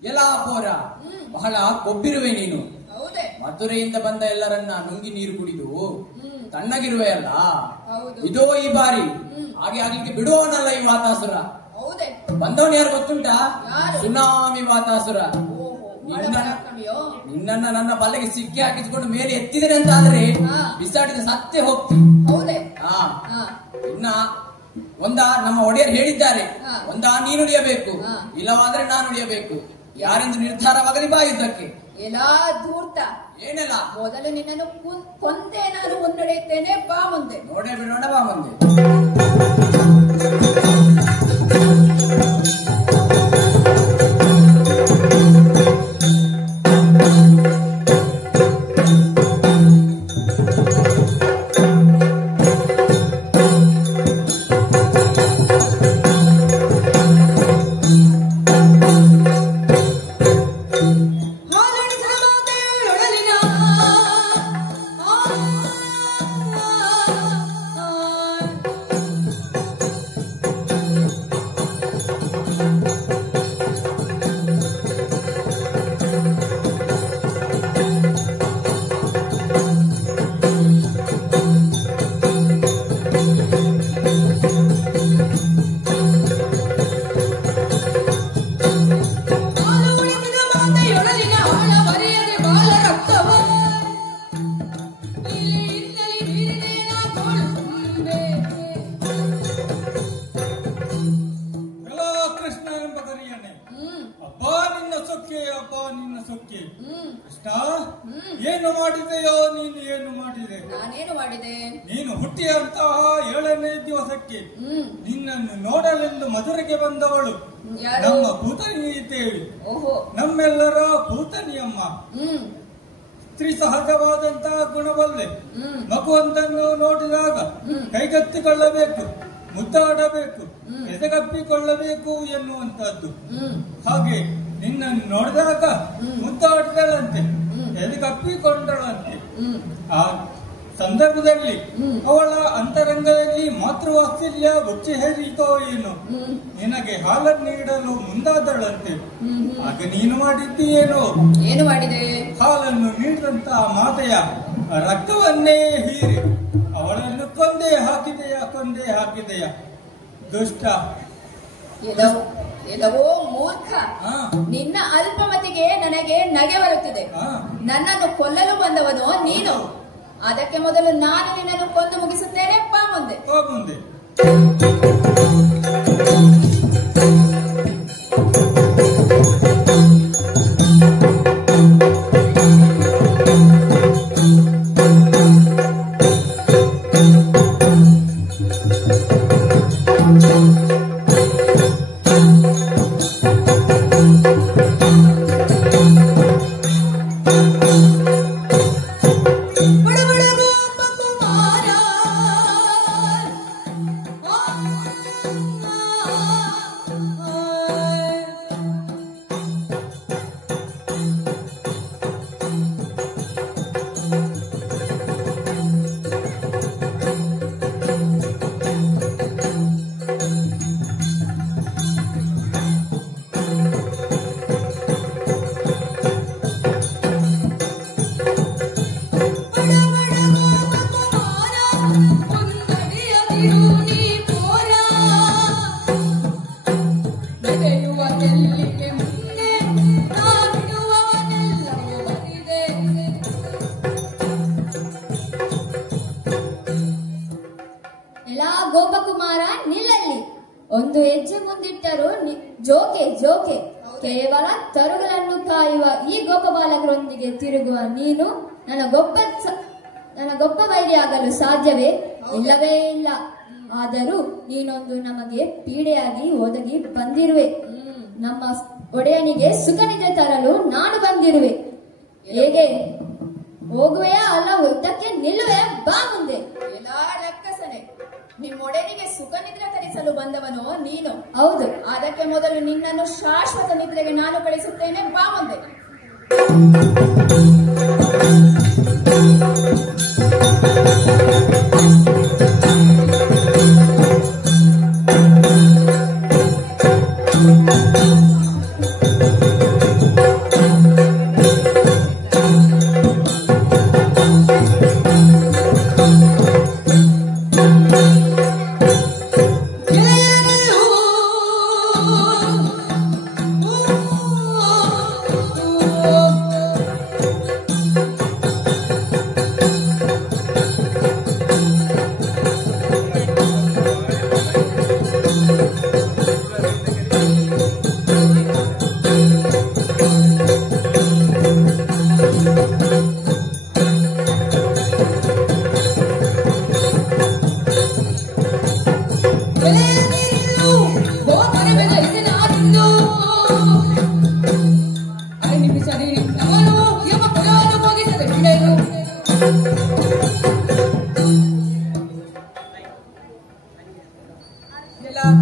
ಎಲ್ಲಾ ಪೋರ ಬಹಳ ಕೊಬ್ಬಿರುವೆ ನೀನು. ಮಧುರೆಯಿಂದ ಬಂದ ಎಲ್ಲರನ್ನ ನುಂಗಿ ನೀರು ಕುಡಿದು ತಣ್ಣಗಿರುವೆ ಅಲ್ಲ. ಇದೋ ಈ ಬಾರಿ ಹಾಗೆ ಆಗ್ಲಿಕ್ಕೆ ಬಿಡುವವನಲ್ಲ ಈ ವಾತಾಸುರ. ಬಂದವನು ಯಾರು ಗೊತ್ತುಂಟಾ? ಸುನಾಮಿ ವಾತಾಸುರ. ನಿನ್ನನ್ನ ನನ್ನ ಬಲೆಗೆ ಸಿಕ್ಕಿ ಹಾಕಿಸಿಕೊಂಡು ಮೇಲೆ ಎತ್ತಿದ್ದೇನೆ ಅಂತ ಆದ್ರೆ ಬಿಸಾಡಿದ ಸತ್ಯ ಹೋಗ್ತಿ. ಇನ್ನ ನಮ್ಮ ಒಡೆಯರು ಹೇಳಿದ್ದಾರೆ, ನೀನು ಉಳಿಯಬೇಕು, ಇಲ್ಲವಾದ್ರೆ ನಾನು ಉಳಿಯಬೇಕು. ಯಾರೆಂದು ನಿರ್ಧಾರವಾಗಲಿ ಬಾ ಯುದ್ಧಕ್ಕೆ. ಎಲ್ಲಾ ಧೂರ್ತ ಏನೆಲ್ಲ ಮೊದಲು ನಿನ್ನನ್ನು ಕೊಂದೆ ನಾನು ಮುನ್ನಡೆಯುತ್ತೇನೆ. ಬಾ ಮುಂದೆ ನೋಡೇ ಬಿಡೋಣ, ಬಾ ಮುಂದೆ. ಏನು ಮಾಡಿದೆಯೋ ನೀನು? ಏನು ಮಾಡಿದೆ? ನಾನೇನು ಮಾಡಿದೆ? ನೀನು ಹುಟ್ಟಿದಂತಹ 7ನೇ ದಿವಸಕ್ಕೆ ನಿನ್ನನ್ನು ನೋಡಲೆಂದು ಮಧುರೆಗೆ ಬಂದವಳು ನಮ್ಮ ಭೂತನಿ ದೇವಿ, ನಮ್ಮೆಲ್ಲರ ಭೂತನಿಯಮ್ಮ. ಸ್ತ್ರೀ ಸಹಜವಾದಂತಹ ಗುಣವಲ್ಲೇ. ಮಗುವೊಂದನ್ನು ನೋಡಿದಾಗ ಕೈಗೆತ್ತಿಕೊಳ್ಳಬೇಕು, ಮುದ್ದಾಡಬೇಕು, ಎದೆಗಪ್ಪಿಕೊಳ್ಳಬೇಕು ಎನ್ನುವಂತಹದ್ದು. ಹಾಗೆ ನಿನ್ನನ್ನು ನೋಡಿದಾಗ ಮುದ್ದಾಡಿದಳಂತೆ, ಎದೆಗಪ್ಪಿಕೊಂಡಳಂತೆ. ಆ ಸಂದರ್ಭದಲ್ಲಿ ಅವಳ ಅಂತರಂಗದಲ್ಲಿ ಮಾತೃವಾತ್ಸಲ್ಯ ಬುಚ್ಚಿ ಹೇರಿತೋ ಏನು, ನಿನಗೆ ಹಾಲನ್ನು ನೀಡಲು ಮುಂದಾದಳಂತೆ. ಆಗ ನೀನು ಮಾಡಿದ್ದೀಯೇನೋ? ಏನು ಮಾಡಿದೆ? ಹಾಲನ್ನು ನೀಡಿದಂತಹ ಮಾತೆಯ ರಕ್ತವನ್ನೇ ಹೀರಿ ಅವಳನ್ನು ಕೊಂದೇ ಹಾಕಿದೆಯ ದುಷ್ಟ. ಎಲ್ಲವೋ ಮೂರ್ಖ, ನಿನ್ನ ಅಲ್ಪಮತಿಗೆ ನನಗೆ ನಗೆ ಬರುತ್ತಿದೆ. ನನ್ನನ್ನು ಕೊಲ್ಲಲು ಬಂದವನು ನೀನು. ಅದಕ್ಕೆ ಮೊದಲು ನಾನು ನಿನ್ನನ್ನು ಕೊಂದು ಮುಗಿಸುತ್ತೇನೆ. ಬಾ ಮುಂದೆ. Oh ಎಲ್ಲಾ ಗೋಪಕುಮಾರ ನಿಲ್ಲಲ್ಲಿ. ಒಂದು ಹೆಜ್ಜೆ ಮುಂದಿಟ್ಟರು ಜೋಕೆ ಜೋಕೆ. ಕೇವಲ ತರುಗಳನ್ನು ಕಾಯುವ ಈ ಗೋಪಬಾಲಕರೊಂದಿಗೆ ತಿರುಗುವ ನೀನು ನನ್ನ ಗೊಬ್ಬ ವೈರಿಯಾಗಲು ಸಾಧ್ಯವೇ? ಇಲ್ಲವೇ ಇಲ್ಲ. ಆದರೂ ನೀನೊಂದು ನಮಗೆ ಪೀಡೆಯಾಗಿ ಒದಗಿ ಬಂದಿರುವೆ. ನಮ್ಮ ಒಡೆಯನಿಗೆ ಸುಖನಿದೆ ತರಲು ನಾನು ಬಂದಿರುವೆ. ಹೇಗೆ ಹೋಗುವೆಯಾ ಅಲ್ಲ ಇದಕ್ಕೆ ನಿಲ್ಲುವೆ? ಬಾ ಮುಂದೆ. ಎಲ್ಲಾ ರಕ್ಕಸನೆ, ನಿಮ್ಮೊಡೆನಿಗೆ ಸುಖ ನಿದ್ರೆ ಕಲಿಸಲು ಬಂದವನು ನೀನು. ಹೌದು. ಅದಕ್ಕೆ ಮೊದಲು ನಿನ್ನನ್ನು ಶಾಶ್ವತ ನಿದ್ರೆಗೆ ನಾನು ಕಳಿಸುತ್ತೇನೆ. ಬಾ ಮುಂದೆ.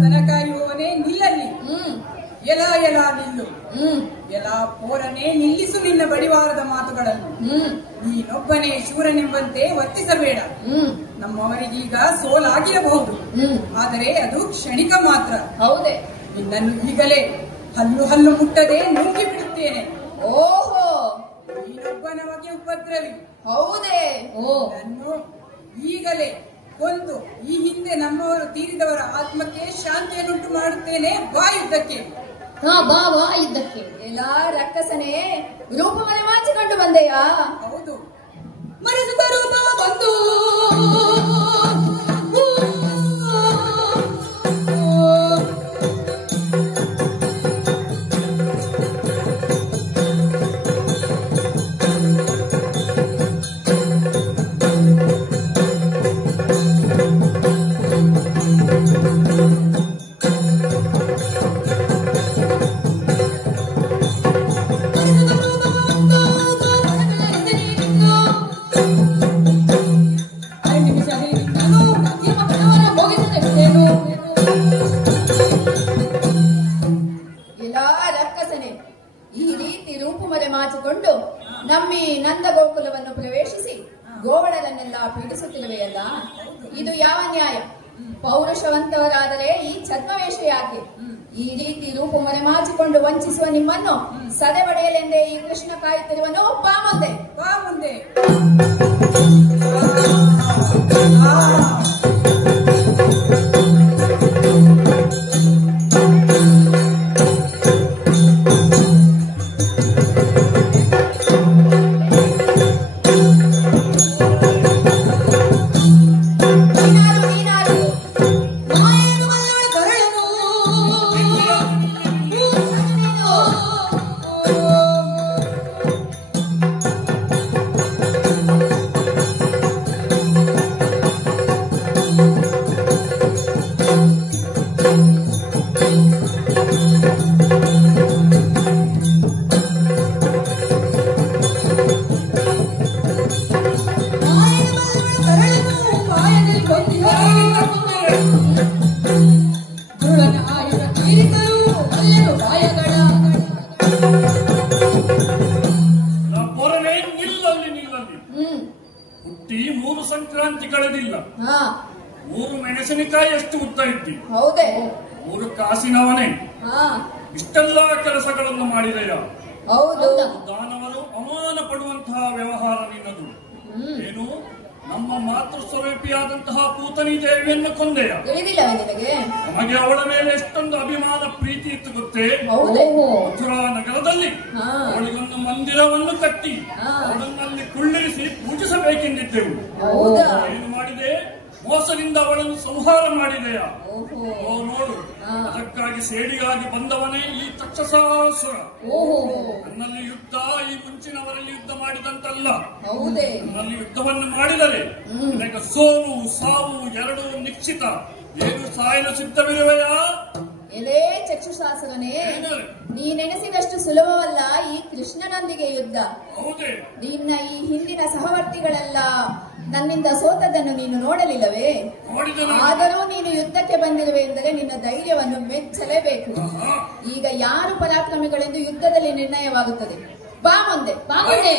ತನಕಾಯುವವನೇ ನಿಲ್ಲಲ್ಲಿ. ಎಲ ಎಲ ನಿಲ್ಲು. ಎಲ ಪೋರನೆ ನಿಲ್ಲಿಸು ನಿನ್ನ ಬಡಿವಾರದ ಮಾತುಗಳನ್ನು. ನೀನೊಬ್ಬನೇ ಶೂರನೆಂಬಂತೆ ವರ್ತಿಸಬೇಡ. ನಮ್ಮವರಿಗೀಗ ಸೋಲಾಗಿರಬಹುದು, ಆದರೆ ಅದು ಕ್ಷಣಿಕ ಮಾತ್ರ. ಹೌದೇ? ನಿನ್ನನ್ನು ಈಗಲೇ ಹಲ್ಲು ಹಲ್ಲು ಮುಟ್ಟದೆ ನುಗ್ಗಿ ಬಿಡುತ್ತೇನೆ. ಓಹೋ, ನೀನೊಬ್ಬ ನಮಗೆ ಉಪದ್ರವಿ. ಹೌದೇ? ನನ್ನು ಈಗಲೇ ಕೊಂದು ಈ ಹಿಂದೆ ನಮ್ಮವರು ತೀರಿದವರ ಆತ್ಮಕ್ಕೆ ಶಾಂತಿಯನ್ನುಂಟು ಮಾಡುತ್ತೇನೆ. ಬಾ ಯುದ್ಧಕ್ಕೆ. ಬಾ ಯುದ್ಧಕ್ಕೆ. ಎಲ್ಲ ರಕ್ಕಸನೇ, ರೂಪ ಮನೆ ಮಾಚಿಕೊಂಡು ಬಂದೆಯಾ? ಹೌದು. ಮರೆಸುತ್ತ ರೂಪ ಬಂದು ಮಾಚಿಕೊಂಡು ನಮ್ಮಿ ನಂದ ಗೋಕುಲವನ್ನು ಪ್ರವೇಶಿಸಿ ಗೋವಳರನ್ನೆಲ್ಲ ಪೀಡಿಸುತ್ತಿರುವೆಯಲ್ಲ, ಇದು ಯಾವ ನ್ಯಾಯ? ಪೌರುಷವಂತವರಾದರೆ ಈ ಛದ್ಮವೇಷ ಯಾಕೆ? ಈ ರೀತಿ ರೂಪು ಮರೆಮಾಚಿಕೊಂಡು ವಂಚಿಸುವ ನಿಮ್ಮನ್ನು ಸದೆಬಡೆಯಲೆಂದೇ ಈ ಕೃಷ್ಣ ಕಾಯುತ್ತಿರುವನು. ಬಾ ಮುಂದೆ. ಬಾ ಮುಂದೆ. ಹುಟ್ಟಿ 3 ಸಂಕ್ರಾಂತಿ ಕಳೆದಿಲ್ಲ. 3 ಮೆಣಸಿನಕಾಯಿ ಎಷ್ಟು ಉದ್ದ ಇದ್ದಿ? ಹೌದೇ? 3 ಕಾಸಿನವನೇ ಇಷ್ಟೆಲ್ಲ ಕೆಲಸಗಳನ್ನು ಮಾಡಿದೆಯಾ? ಹೌದು. ದಾನವರು ಅವಮಾನ ಪಡುವಂತಹ ವ್ಯವಹಾರ ನಿನ್ನದು. ಏನು ನಮ್ಮ ಮಾತೃ ಸ್ವರೂಪಿಯಾದಂತಹ ಪೂತನಿ ದೇವಿಯನ್ನು ಕೊಂದೆಯ. ತಿಳಿದಿಲ್ಲವೇ ನಿನಗೆ? ನಮಗೆ ಅವಳ ಮೇಲೆ ಎಷ್ಟೊಂದು ಅಭಿಮಾನ ಪ್ರೀತಿ ಇತ್ತು ಗೊತ್ತೇ? ಮಥುರಾ ನಗರದಲ್ಲಿ ಅವಳಿಗೊಂದು ಮಂದಿರವನ್ನು ಕಟ್ಟಿ ಅವಳನ್ನಲ್ಲಿ ಕುಳ್ಳಿರಿಸಿ ಪೂಜಿಸಬೇಕೆಂದಿದ್ದೆವು. ಏನು ಮಾಡಿದೆ? ಮೋಸದಿಂದ ಅವಳನ್ನು ಸಂಹಾರ ಮಾಡಿದೆಯಾ? ನೋಡು, ಅದಕ್ಕಾಗಿ ಸೇಡಿಗಾಗಿ ಬಂದವನೇ ಈ ತಕ್ಷಸಾಸುರ. ನನ್ನಲ್ಲಿ ಯುದ್ಧ ಈ ಮುಂಚಿನವರಲ್ಲಿ ಯುದ್ಧ ಮಾಡಿದಂತಲ್ಲ. ನನ್ನಲ್ಲಿ ಯುದ್ಧವನ್ನು ಮಾಡಿದರೆ ನನಗೆ ಸೋಲು ಸಾವು ಎರಡೂ ನಿಶ್ಚಿತ. ಏನು ಸಾಯಲು ಸಿದ್ಧವಿರುವೆಯಾ? ಎಲೇ ಚಕ್ಷುಶಾಸಕನೇ, ನೀನೆನೆಸಿದಷ್ಟು ಸುಲಭವಲ್ಲ ಈ ಕೃಷ್ಣನೊಂದಿಗೆ ಯುದ್ಧ. ನಿನ್ನ ಈ ಹಿಂದಿನ ಸಹವರ್ತಿಗಳೆಲ್ಲ ನನ್ನಿಂದ ಸೋತದನ್ನು ನೀನು ನೋಡಲಿಲ್ಲವೇ? ಆದರೂ ನೀನು ಯುದ್ಧಕ್ಕೆ ಬಂದಿರುವೆ ಎಂದರೆ ನಿನ್ನ ಧೈರ್ಯವನ್ನು ಮೆಚ್ಚಲೇಬೇಕು. ಈಗ ಯಾರು ಪರಾಕ್ರಮಿಗಳೆಂದು ಯುದ್ಧದಲ್ಲಿ ನಿರ್ಣಯವಾಗುತ್ತದೆ. ಬಾ ಮುಂದೆ, ಬಾ ಮುಂದೆ.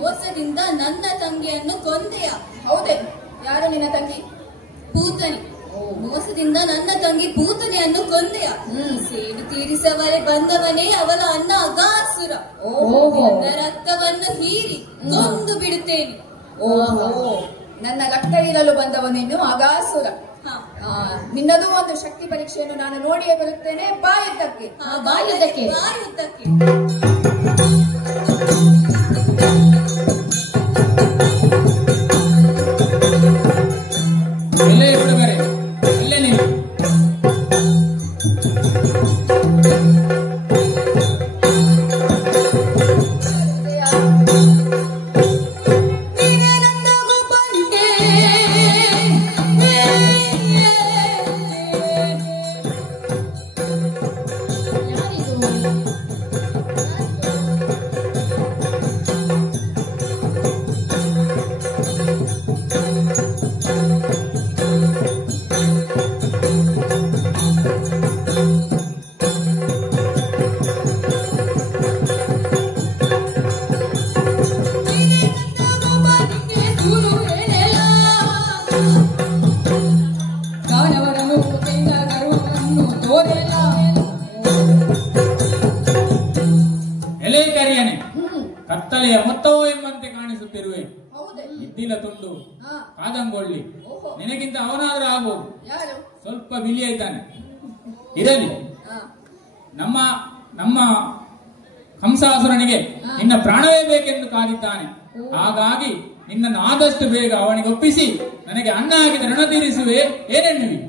ಮೋಸದಿಂದ ನನ್ನ ತಂಗಿಯನ್ನು ಕೊಂದೆಯ? ಹೌದೇ? ಯಾರು ನಿನ್ನ ತಂಗಿ? ಪೂತನಿ. ಮೋಸದಿಂದ ನನ್ನ ತಂಗಿ ಪೂತನಿಯನ್ನು ಕೊಂದೆಯ? ಸೇಡು ತೀರಿಸವರೆ ಬಂದವನೇ ಅವಳ ಅಣ್ಣ ಅಗಾಸುರ. ನನ್ನ ರಕ್ತವನ್ನು ಹೀರಿ ಕೊಂದು ಬಿಡುತ್ತೇನೆ. ನನ್ನ ರಕ್ತ ಹೀರಲು ಬಂದವನೇನು ಅಗಾಸುರ? ನಿನ್ನದು ಒಂದು ಶಕ್ತಿ ಪರೀಕ್ಷೆಯನ್ನು ನಾನು ನೋಡಿಯೇ ಬರುತ್ತೇನೆ. ಬಾ ಯುದ್ಧಕ್ಕೆ. ಬಾ ಯುದ್ಧಕ್ಕೆ. ಬಾ ಯುದ್ಧಕ್ಕೆ. ಎಲ್ಲೇ ಹುಡುಗರೆ, ಅಲ್ಲೇ ನೀವು ಕತ್ತಲೆಯ ಮೊತ್ತವೋ ಎಂಬಂತೆ ಕಾಣಿಸುತ್ತಿರುವೆ. ಇದ್ದಿಲ ತುಂಡು ಕಾದಂಗೊಳ್ಳಿ, ನಿನಗಿಂತ ಅವನಾದ್ರೂ ಆಗ್ಬೋದು. ಸ್ವಲ್ಪ ಬಿಳಿ ಆಯ್ತಾನೆ. ಇರಲಿ, ನಮ್ಮ ನಮ್ಮ ಕಂಸಾಸುರನಿಗೆ ನಿನ್ನ ಪ್ರಾಣವೇ ಬೇಕೆಂದು ಕಾದಿದ್ದಾನೆ. ಹಾಗಾಗಿ ನಿನ್ನನ್ನು ಆದಷ್ಟು ಬೇಗ ಅವನಿಗೆ ಒಪ್ಪಿಸಿ ನನಗೆ ಅನ್ನ ಹಾಕಿದ ಋಣ ತೀರಿಸುವೆ. ಏನೆನ್ನುವಿ?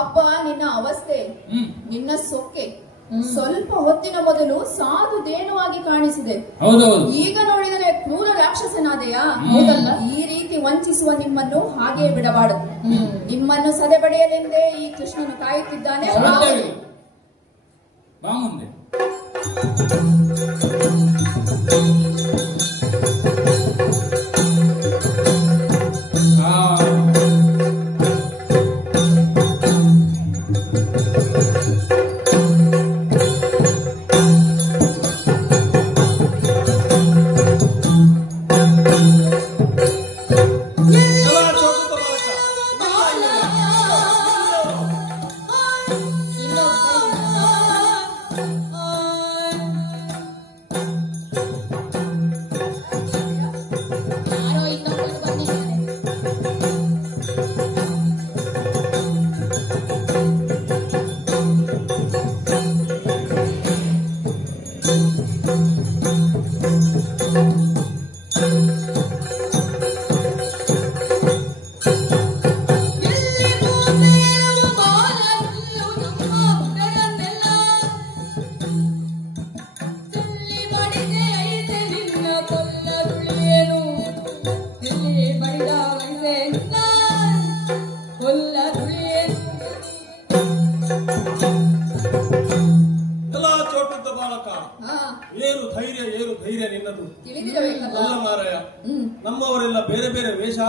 ಅಪ್ಪ, ನಿನ್ನ ಅವಸ್ಥೆ, ನಿನ್ನ ಸೊಕ್ಕೆ ಸ್ವಲ್ಪ ಹೊತ್ತಿನ ಮೊದಲು ಸಾಧು ದೇನುವಾಗಿ ಕಾಣಿಸಿದೆ. ಈಗ ನೋಡಿದರೆ ಕ್ರೂರ ರಾಕ್ಷಸನಾದೆಯಾ? ಈ ರೀತಿ ವಂಚಿಸುವ ನಿಮ್ಮನ್ನು ಹಾಗೆ ಬಿಡಬಾರದು. ನಿಮ್ಮನ್ನು ಸದೆಬಡಿಯಲೆಂದೇ ಈ ಕೃಷ್ಣನು ಕಾಯುತ್ತಿದ್ದಾನೆ. ಬಾ ಮುಂದೆ.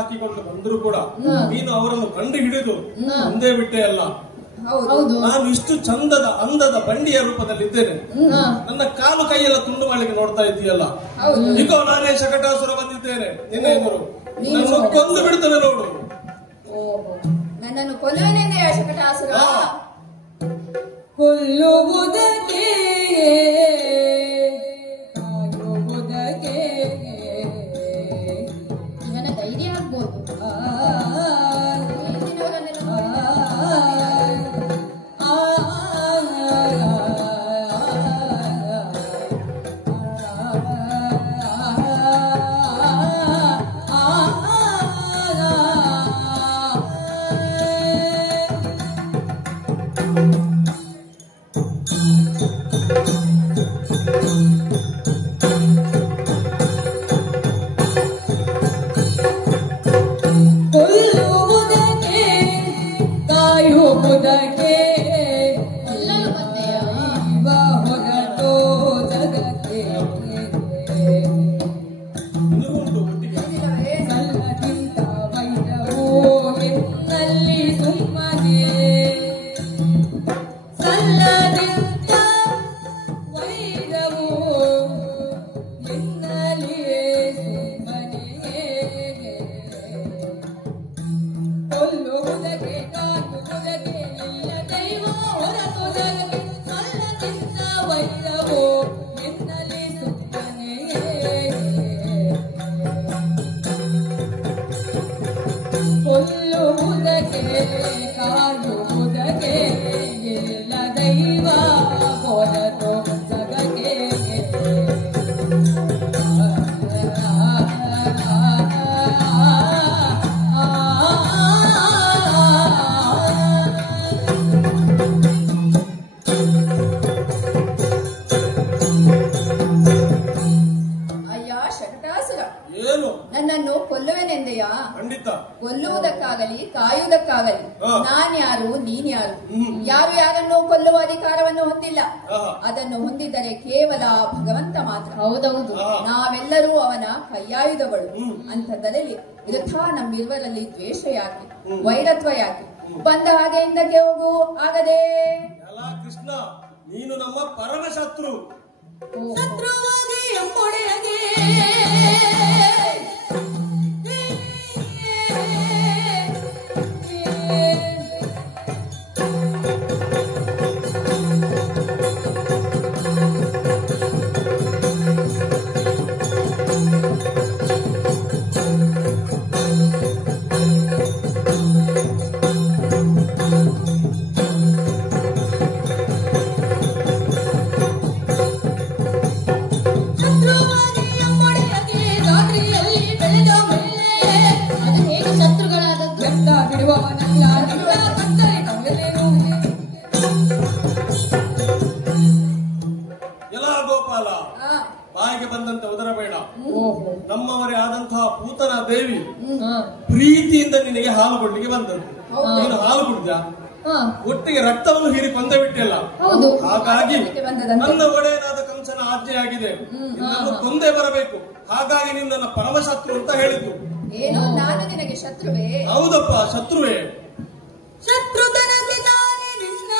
ಹಾಕಿಕೊಂಡು ಬಂದರೂ ಕೂಡ ನೀನು ಅವರನ್ನು ಕಂಡು ಹಿಡಿದು ಮುಂದೆ ಬಿಟ್ಟೇ ಅಲ್ಲ. ನಾನು ಇಷ್ಟು ಚಂದದ ಅಂದದ ಬಂಡಿಯ ರೂಪದಲ್ಲಿದ್ದೇನೆ, ನನ್ನ ಕಾಲು ಕೈಯೆಲ್ಲ ತುಂಡು ಮಾಡಲಿಕ್ಕೆ ನೋಡ್ತಾ ಇದ್ದೀಯಲ್ಲ. ಈಗ ನಾನೇ ಶಕಟಾಸುರ ಬಂದಿದ್ದೇನೆ, ನಿನ್ನ ಕೊಂದು ಬಿಡ್ತೇನೆ ನೋಡು. ನನ್ನನ್ನು ಕೊಲ್ಲುವನೇನೆ ಶಕಟಾಸುರ. ಕೊಲ್ಲುವುದಕ್ಕೆ ಇವನ ಧೈರ್ಯ ಆಗ್ಬೋದು. ನನ್ನನ್ನು ಕೊಲ್ಲುವೆನೆಂದೆಯಾ? ಖಂಡಿತ. ಕೊಲ್ಲುವುದಕ್ಕಾಗಲಿ ಕಾಯುವುದಕ್ಕಾಗಲಿ ನಾನ್ಯಾರು ನೀನ್ಯಾರು? ಯಾರನ್ನೂ ಕೊಲ್ಲುವ ಅಧಿಕಾರವನ್ನು ಹೊಂದಿಲ್ಲ. ಅದನ್ನು ಹೊಂದಿದ್ದರೆ ಕೇವಲ ಭಗವಂತ ಮಾತ್ರ. ಹೌದೌದು, ನಾವೆಲ್ಲರೂ ಅವನ ಕೈಯಾಯುಧಗಳು. ಅಂಥದ್ದರಲ್ಲಿ ವೃಥಾ ನಮ್ಮಿರುವರಲ್ಲಿ ದ್ವೇಷ ಯಾಕೆ, ವೈರತ್ವ ಯಾಕೆ? ಬಂದ ಹಾಗೆ ಹಿಂದಕ್ಕೆ ಹೋಗು, ಆಗದೆ. ಕೃಷ್ಣ, ನೀನು ನಮ್ಮ ಪರಮ ಶತ್ರು. ಶತ್ರುವಾಗಿ ಎಂಬೊಡೆಯಗೆ ಬಾಯಿಗೆ ಬಂದಂತೆ ಉದರಬೇಡ. ನಮ್ಮವರೇ ಆದಂತಹ ಪೂತನ ದೇವಿ ಪ್ರೀತಿಯಿಂದ ನಿನಗೆ ಹಾಲು ಕೊಡ್ಲಿಕ್ಕೆ ಬಂದದ್ದು. ನೀನು ಹಾಲು ಕುಡ್ದ, ಒಟ್ಟಿಗೆ ರಕ್ತವನ್ನು ಹೀರಿ ಕೊಂದ ಬಿಟ್ಟಿಲ್ಲ. ಹಾಗಾಗಿ ನನ್ನ ಒಡೆಯನಾದ ಕಂಸನ ಆಜ್ಞೆಯಾಗಿದೆ, ನಿನ್ನನ್ನು ಕೊಂದೇ ಬರಬೇಕು. ಹಾಗಾಗಿ ನಿನ್ನನ್ನು ಪರಮಶತ್ರು ಅಂತ ಹೇಳಿದ್ದು. ಏನು, ನಾನು ನಿನಗೆ ಶತ್ರುವೇ? ಹೌದಪ್ಪ, ಶತ್ರುವೇ. ಶತ್ರುತನಕ್ಕೆ ತಾನೇ ನಿನ್ನ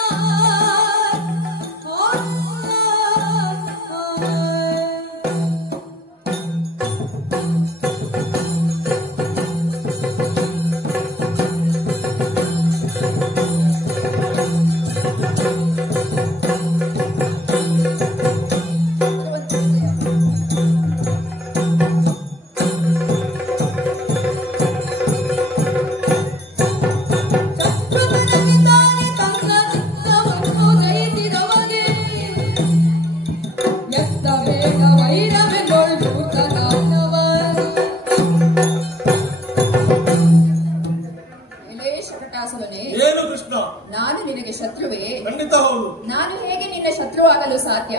ಏನು ಕೃಷ್ಣ, ನಾನು ನಿನಗೆ ಶತ್ರುವೇ? ಖಂಡಿತ ಹೌದು. ನಾನು ಹೇಗೆ ನಿನ್ನ ಶತ್ರುವಾಗಲು ಸಾಧ್ಯ?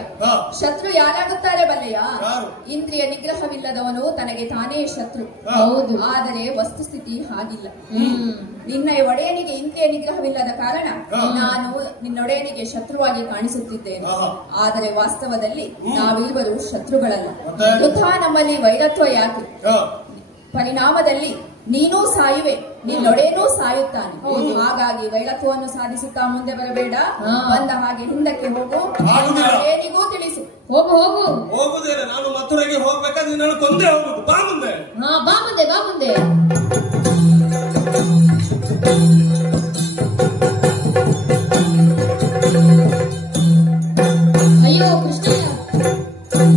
ಶತ್ರು ಯಾರಾಗುತ್ತಾರೆ ಬಲ್ಲೆಯ? ಇಂದ್ರಿಯ ನಿಗ್ರಹವಿಲ್ಲದವನು ತನಗೆ ತಾನೇ ಶತ್ರು. ಹೌದು, ಆದರೆ ವಸ್ತುಸ್ಥಿತಿ ಹಾಗಿಲ್ಲ. ನಿನ್ನ ಒಡೆಯನಿಗೆ ಇಂದ್ರಿಯ ನಿಗ್ರಹವಿಲ್ಲದ ಕಾರಣ ನಾನು ನಿನ್ನೊಡೆಯನಿಗೆ ಶತ್ರುವಾಗಿ ಕಾಣಿಸುತ್ತಿದ್ದೇನೆ. ಆದರೆ ವಾಸ್ತವದಲ್ಲಿ ನಾವಿರುವರು ಶತ್ರುಗಳಲ್ಲ. ವೃಥಾ ನಮ್ಮಲ್ಲಿ ವೈರತ್ವ ಯಾಕೆ? ಪರಿಣಾಮದಲ್ಲಿ ನೀನೂ ಸಾಯುವೆ, ನಿನ್ನೊಡೇನೂ ಸಾಯುತ್ತಾನೆ. ಹಾಗಾಗಿ ವೈಳತ್ವವನ್ನು ಸಾಧಿಸುತ್ತಾ ಮುಂದೆ ಬರಬೇಡ. ಬಂದ ಹಾಗೆ ಹಿಂದಕ್ಕೆ ಹೋಗು. ಏನಿಗೂ ತಿಳಿಸು. ಹೋಗು ಹೋಗು. ಹೋಗುದೇನೆ, ನಾನು ಮಥುರೆಗೆ ಹೋಗ್ಬೇಕಾದ್ರೆ ನಿನ್ನ ಕೊಂದೇ ಹೋಗುದು. ಬಾ ಮುಂದೆ. ಬಾ ಮುಂದೆ, ಬಾ ಮುಂದೆ. ಅಯ್ಯೋ ಕೃಷ್ಣಯ್ಯ,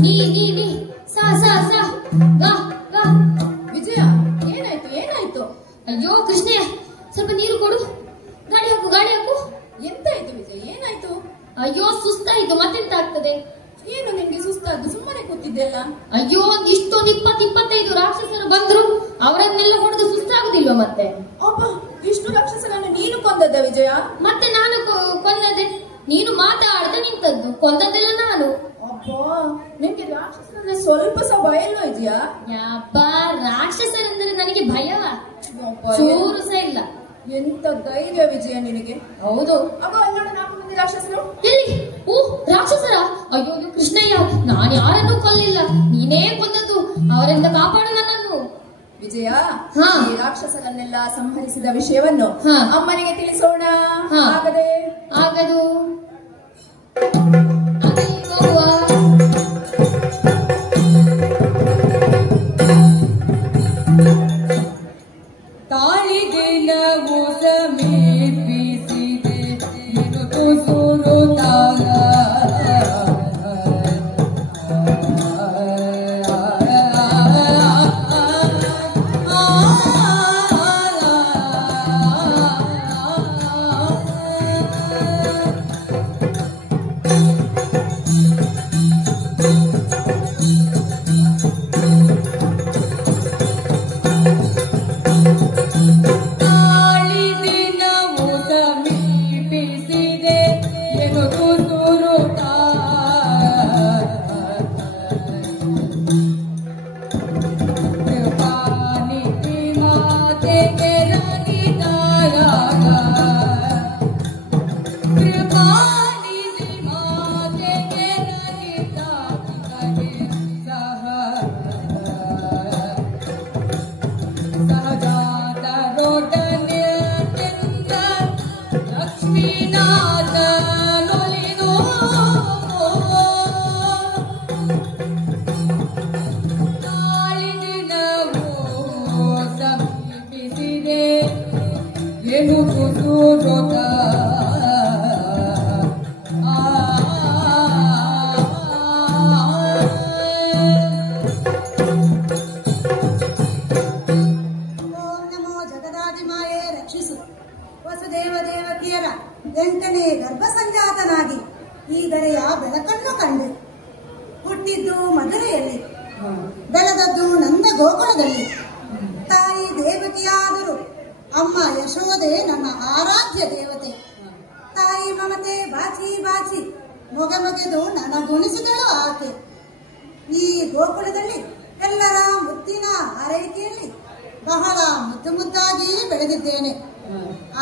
ನೀ ಸಾ ವಿಜಯ, ಏನಾಯ್ತು ಏನಾಯ್ತು? ಅಯ್ಯೋ ಕೃಷ್ಣಯ್ಯ, ಸ್ವಲ್ಪ ನೀರು ಕೊಡು. ಗಾಡಿ ಹಾಕು. ಎಂತಾಯ್ತು ವಿಜಯ್, ಏನಾಯ್ತು? ಅಯ್ಯೋ ಸುಸ್ತಾಯ್ತು, ಮತ್ತೆಂತ ಆಗ್ತದೆ? ಏನು ನಿಮ್ಗೆ ಸುಸ್ತಾದ್ದು? ಸುಮ್ಮನೆ ಕೂತಿದ್ದೆಲ್ಲ. ಅಯ್ಯೋ ಇಷ್ಟೊಂದು 20-25 ರಾಕ್ಷಸರು ಬಂದ್ರು, ಅವರನ್ನೆಲ್ಲ ಹೊಡೆದು ಸುಸ್ತಾಗುದಿಲ್ವ ಮತ್ತೆ? ಅಬ್ಬ, ಇಷ್ಟು ರಾಕ್ಷಸರನ್ನು ನೀನು ಕೊಂದದ್ದ ವಿಜಯ? ಮತ್ತೆ ನಾನು ಕೊಂದದೆ. ನೀನು ಮಾತಾಡ್ದೆ ನಿಂತದ್ದು, ಕೊಂದದ್ದೆಲ್ಲ ನಾನು. ಅಬ್ಬಾ, ನಿಮ್ಗೆ ರಾಕ್ಷಸರಂದ್ರೆ ಸ್ವಲ್ಪ ಸಹ ಭಯ ಇಲ್ವಾ ವಿಜಯ? ಯಪ್ಪ, ರಾಕ್ಷಸರೆಂದರೆ ನನಗೆ ಭಯವ ಚೂರು ಸಹ ಇಲ್ಲ. ಎಂತ ಧೈರ್ಯ ವಿಜಯ ನಿನಗೆ. ಹೌದು. ಅವ ಅಲ್ಲೋಡ 4 ಮಂದಿ ರಾಕ್ಷಸರು. ಎಲ್ಲಿ? ರಾಕ್ಷಸರ? ಅಯ್ಯೋ ಕೃಷ್ಣಯ್ಯ, ನಾನು ಯಾರನ್ನೂ ಕೊಲ್ಲಿಲ್ಲ, ನೀನೇ ಕೊಂದದ್ದು. ಅವರಿಂದ ಕಾಪಾಡು ನನ್ನನ್ನು. ವಿಜಯ, ಈ ರಾಕ್ಷಸರನ್ನೆಲ್ಲ ಸಂಹರಿಸಿದ ವಿಷಯವನ್ನು ಅಮ್ಮನಿಗೆ ತಿಳಿಸೋಣ. ಆಗದು ಹೋಗುವ. ತಾಳಿಗೆ ನಾವು ಸಮೀಪಿಸಿದೆ ಇದು ಸುರುತ್ತಾಗ.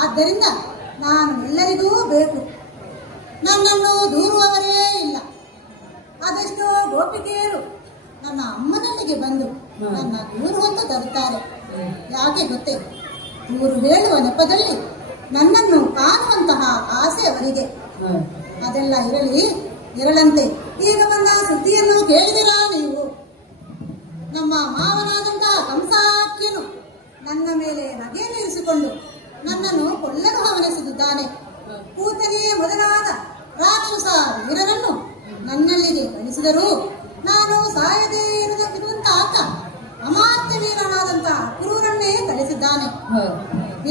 ಆದ್ದರಿಂದ ನಾನು ಎಲ್ಲರಿಗೂ ಬೇಕು, ನನ್ನನ್ನು ದೂರುವವರೇ ಇಲ್ಲ. ಅದೆಷ್ಟೋ ಗೋಪಿಕೆಯರು ನನ್ನ ಅಮ್ಮನಲ್ಲಿಗೆ ಬಂದು ನನ್ನ ದೂರು ಹೊತ್ತು ತರುತ್ತಾರೆ. ಯಾಕೆ ಗೊತ್ತೇ? ದೂರು ಹೇಳುವ ನೆಪದಲ್ಲಿ ನನ್ನನ್ನು ಕಾಣುವಂತಹ ಆಸೆ ಅವರಿಗೆ. ಅದೆಲ್ಲ ಇರಲಂತೆ. ಈಗ ನನ್ನ ಸುದ್ದಿಯನ್ನು ಕೇಳಿದಿರಾ ನೀವು? ನಮ್ಮ ಮಾವನಾದಂತಹ ಕಂಸಾಕ್ಯನು ನನ್ನ ಮೇಲೆ ನಗೆಯನ್ನಿರಿಸಿಕೊಂಡು ನನ್ನನ್ನು ಕೊಲ್ಲಲು ಹವಣಿಸುತ್ತಿದ್ದಾನೆ. ಕೂತನಿಯೇ ಮೊದಲಾದ ರಾಕ್ಷಸ ವೀರರನ್ನು ನನ್ನಲ್ಲಿಗೆ ಕಳಿಸಿದರೂ ನಾನು ಸಾಯದೇ ಇರುವಂತ ಆತ ಅಮಾತ್ಯ ವೀರನಾದಂತಹ ಕ್ರೂರನ್ನೇ ಕಳಿಸಿದ್ದಾನೆ.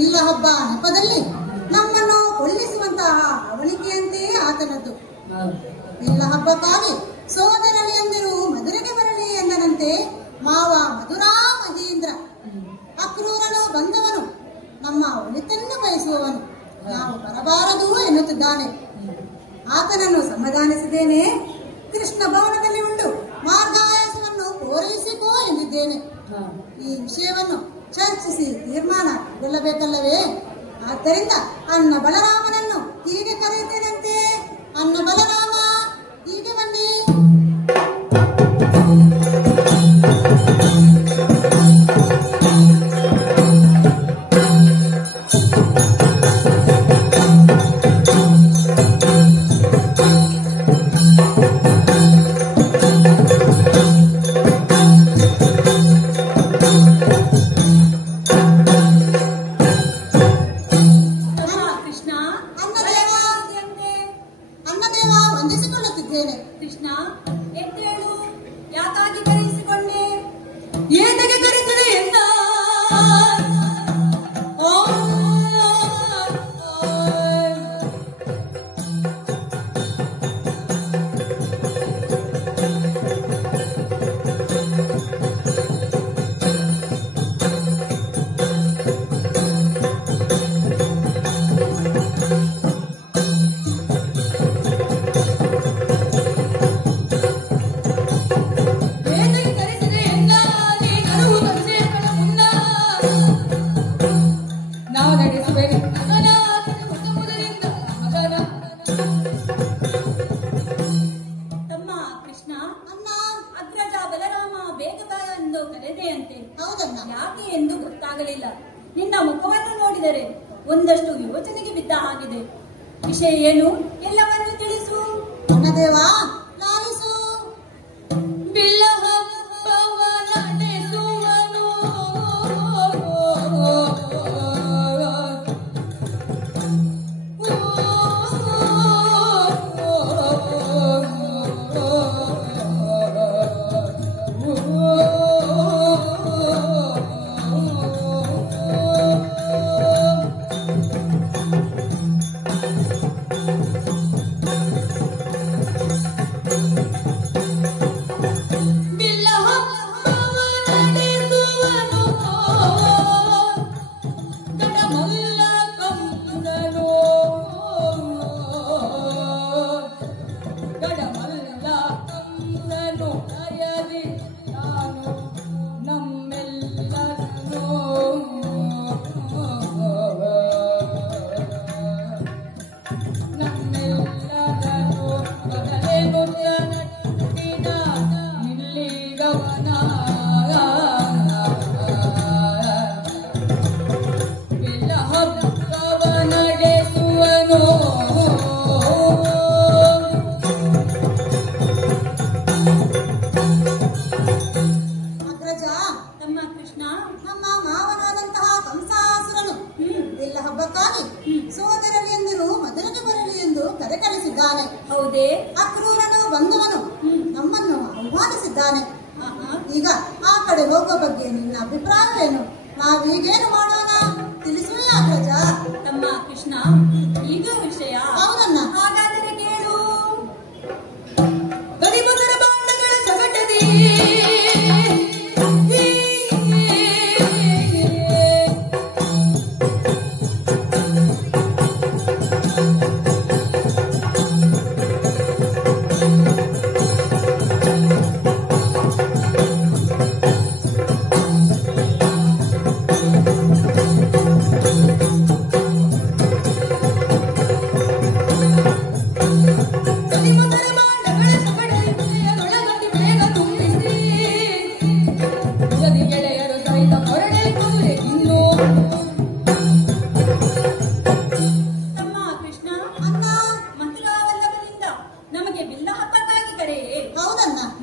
ಇಲ್ಲ ಹಬ್ಬ ನೆಪದಲ್ಲಿ ನಮ್ಮನ್ನು ಕೊಲ್ಲಿಸುವಂತಹ ಅವಳಿಕೆಯಂತೆಯೇ ಆತನದ್ದು. ಇಲ್ಲ ಹಬ್ಬಕ್ಕಾಗಿ ಸೋದರಳಿಯಂದಿರು ಮಧುರೆಗೆ ಬರಲಿ ಎಂದನಂತೆ ಮಾವ ಮಧುರಾ ಮಹೇಂದ್ರ. ಅಕ್ರೂರನು ಬಂದವನು ನಮ್ಮ ಒಳಿತನ್ನು ಬಯಸುವವನು, ನಾವು ಬರಬಾರದು ಎನ್ನುತ್ತಿದ್ದಾನೆ. ಆತನನ್ನು ಸಮಾಧಾನಿಸಿದ್ದೇನೆ. ಕೃಷ್ಣ ಭವನದಲ್ಲಿ ಉಂಡು ಮಾರ್ಗಾಯಾಸವನ್ನು ಪೂರೈಸಿಕೋ ಎಂದಿದ್ದೇನೆ. ಈ ವಿಷಯವನ್ನು ಚರ್ಚಿಸಿ ತೀರ್ಮಾನಗೊಳ್ಳಬೇಕಲ್ಲವೇ? ಆದ್ದರಿಂದ ಅನ್ನ ಬಲರಾಮನನ್ನು ಹೀಗೆ ಕರೆಯುತ್ತೇನಂತೆ. ಅನ್ನ ಬಲರಾಮ, ಹೀಗೆ ಬನ್ನಿ. ಮುಖವನ್ನು ನೋಡಿದರೆ ಒಂದಷ್ಟು ಯೋಚನೆಗೆ ಬಿದ್ದ ಹಾಗಿದೆ. ವಿಷಯ ಏನು ಎಲ್ಲವನ್ನು ತಿಳಿಸು. ಅನ್ನದೇವಾ ಲಾಲಿಸು. ಬಿಲ್ಲ ಹಬ್ಬವ ನಡೆಸುವನು ಹೌದೇ? ಅಕ್ರೂರನು ಬಂದವನು ನಮ್ಮನ್ನು ಆಹ್ವಾನಿಸಿದ್ದಾನೆ. ಈಗ ಆ ಕಡೆ ಹೋಗುವ ಬಗ್ಗೆ ನಿನ್ನ ಅಭಿಪ್ರಾಯವೇನು? ನಾವೀಗೇನು ಮಾಡೋಣ ತಿಳಿಸುವೆ ಅಗ್ರಜ. ನಮ್ಮ ಕೃಷ್ಣ, ಇದು ವಿಷಯ. ಹೌದನ್ನ. ಹಾಗಾದರೆ ಕೇಳು. ಬರಿಮುದರ ಬಾಂಡಗಳ ಸಗಟದಿ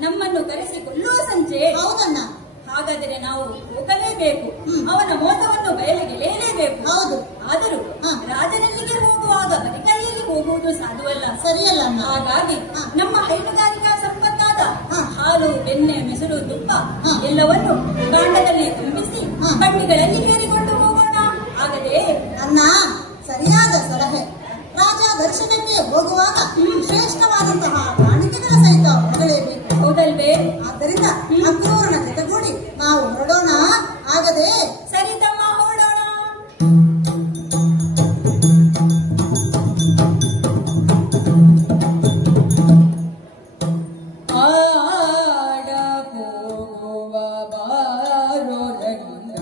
ನಮ್ಮನ್ನು ಕರೆಸಿಕೊಳ್ಳುವ ಸಂಜೆ. ಹೌದನ್ನ. ಹಾಗಾದರೆ ನಾವು ಹೋಗಲೇಬೇಕು. ಅವನ ಮೋಸವನ್ನು ಬಯಲಿಗೆಲೇಬೇಕು. ಹೌದು. ಆದರೂ ರಾಜನಲ್ಲಿಗೆ ಹೋಗುವಾಗ ಬರಿಕೈಯಲ್ಲಿ ಹೋಗುವುದು ಸಾಧುವಲ್ಲ. ಸರಿಯಲ್ಲ. ಹಾಗಾಗಿ ನಮ್ಮ ಹೈನುಗಾರಿಕಾ ಸಂಪತ್ತಾದ ಹಾಲು, ಬೆಣ್ಣೆ, ಮೆಸರು, ತುಪ್ಪ ಎಲ್ಲವನ್ನು ಗಾಂಡದಲ್ಲಿ ತುಂಬಿಸಿ ಬಂಡಿಗಳಲ್ಲಿ ಏರಿಕೊಂಡು ಹೋಗೋಣ. ಆಗಲೇ ಅನ್ನ ಸರಿಯಾದ ಸಲಹೆ. ರಾಜ ದರ್ಶನಕ್ಕೆ ಹೋಗುವಾಗ ಶ್ರೇಷ್ಠವಾದಂತಹ ಕಾಣಿಕೆಗಳ ಸಹಿತ ಹೊರಡಲೇಬೇಕು. ಹೌದಲ್ವೇ? ಆದ್ದರಿಂದ ಅಕ್ರೂರನ ಜೊತೆಗೂಡಿ ನಾವು ಹೊರಡೋಣ. ಆಗದೆ ಸರಿ ತಮ್ಮ, ಹೊರಡೋಣ. ಆಡ ಹೋಗುವ ಬಾರೋ ರಂಗ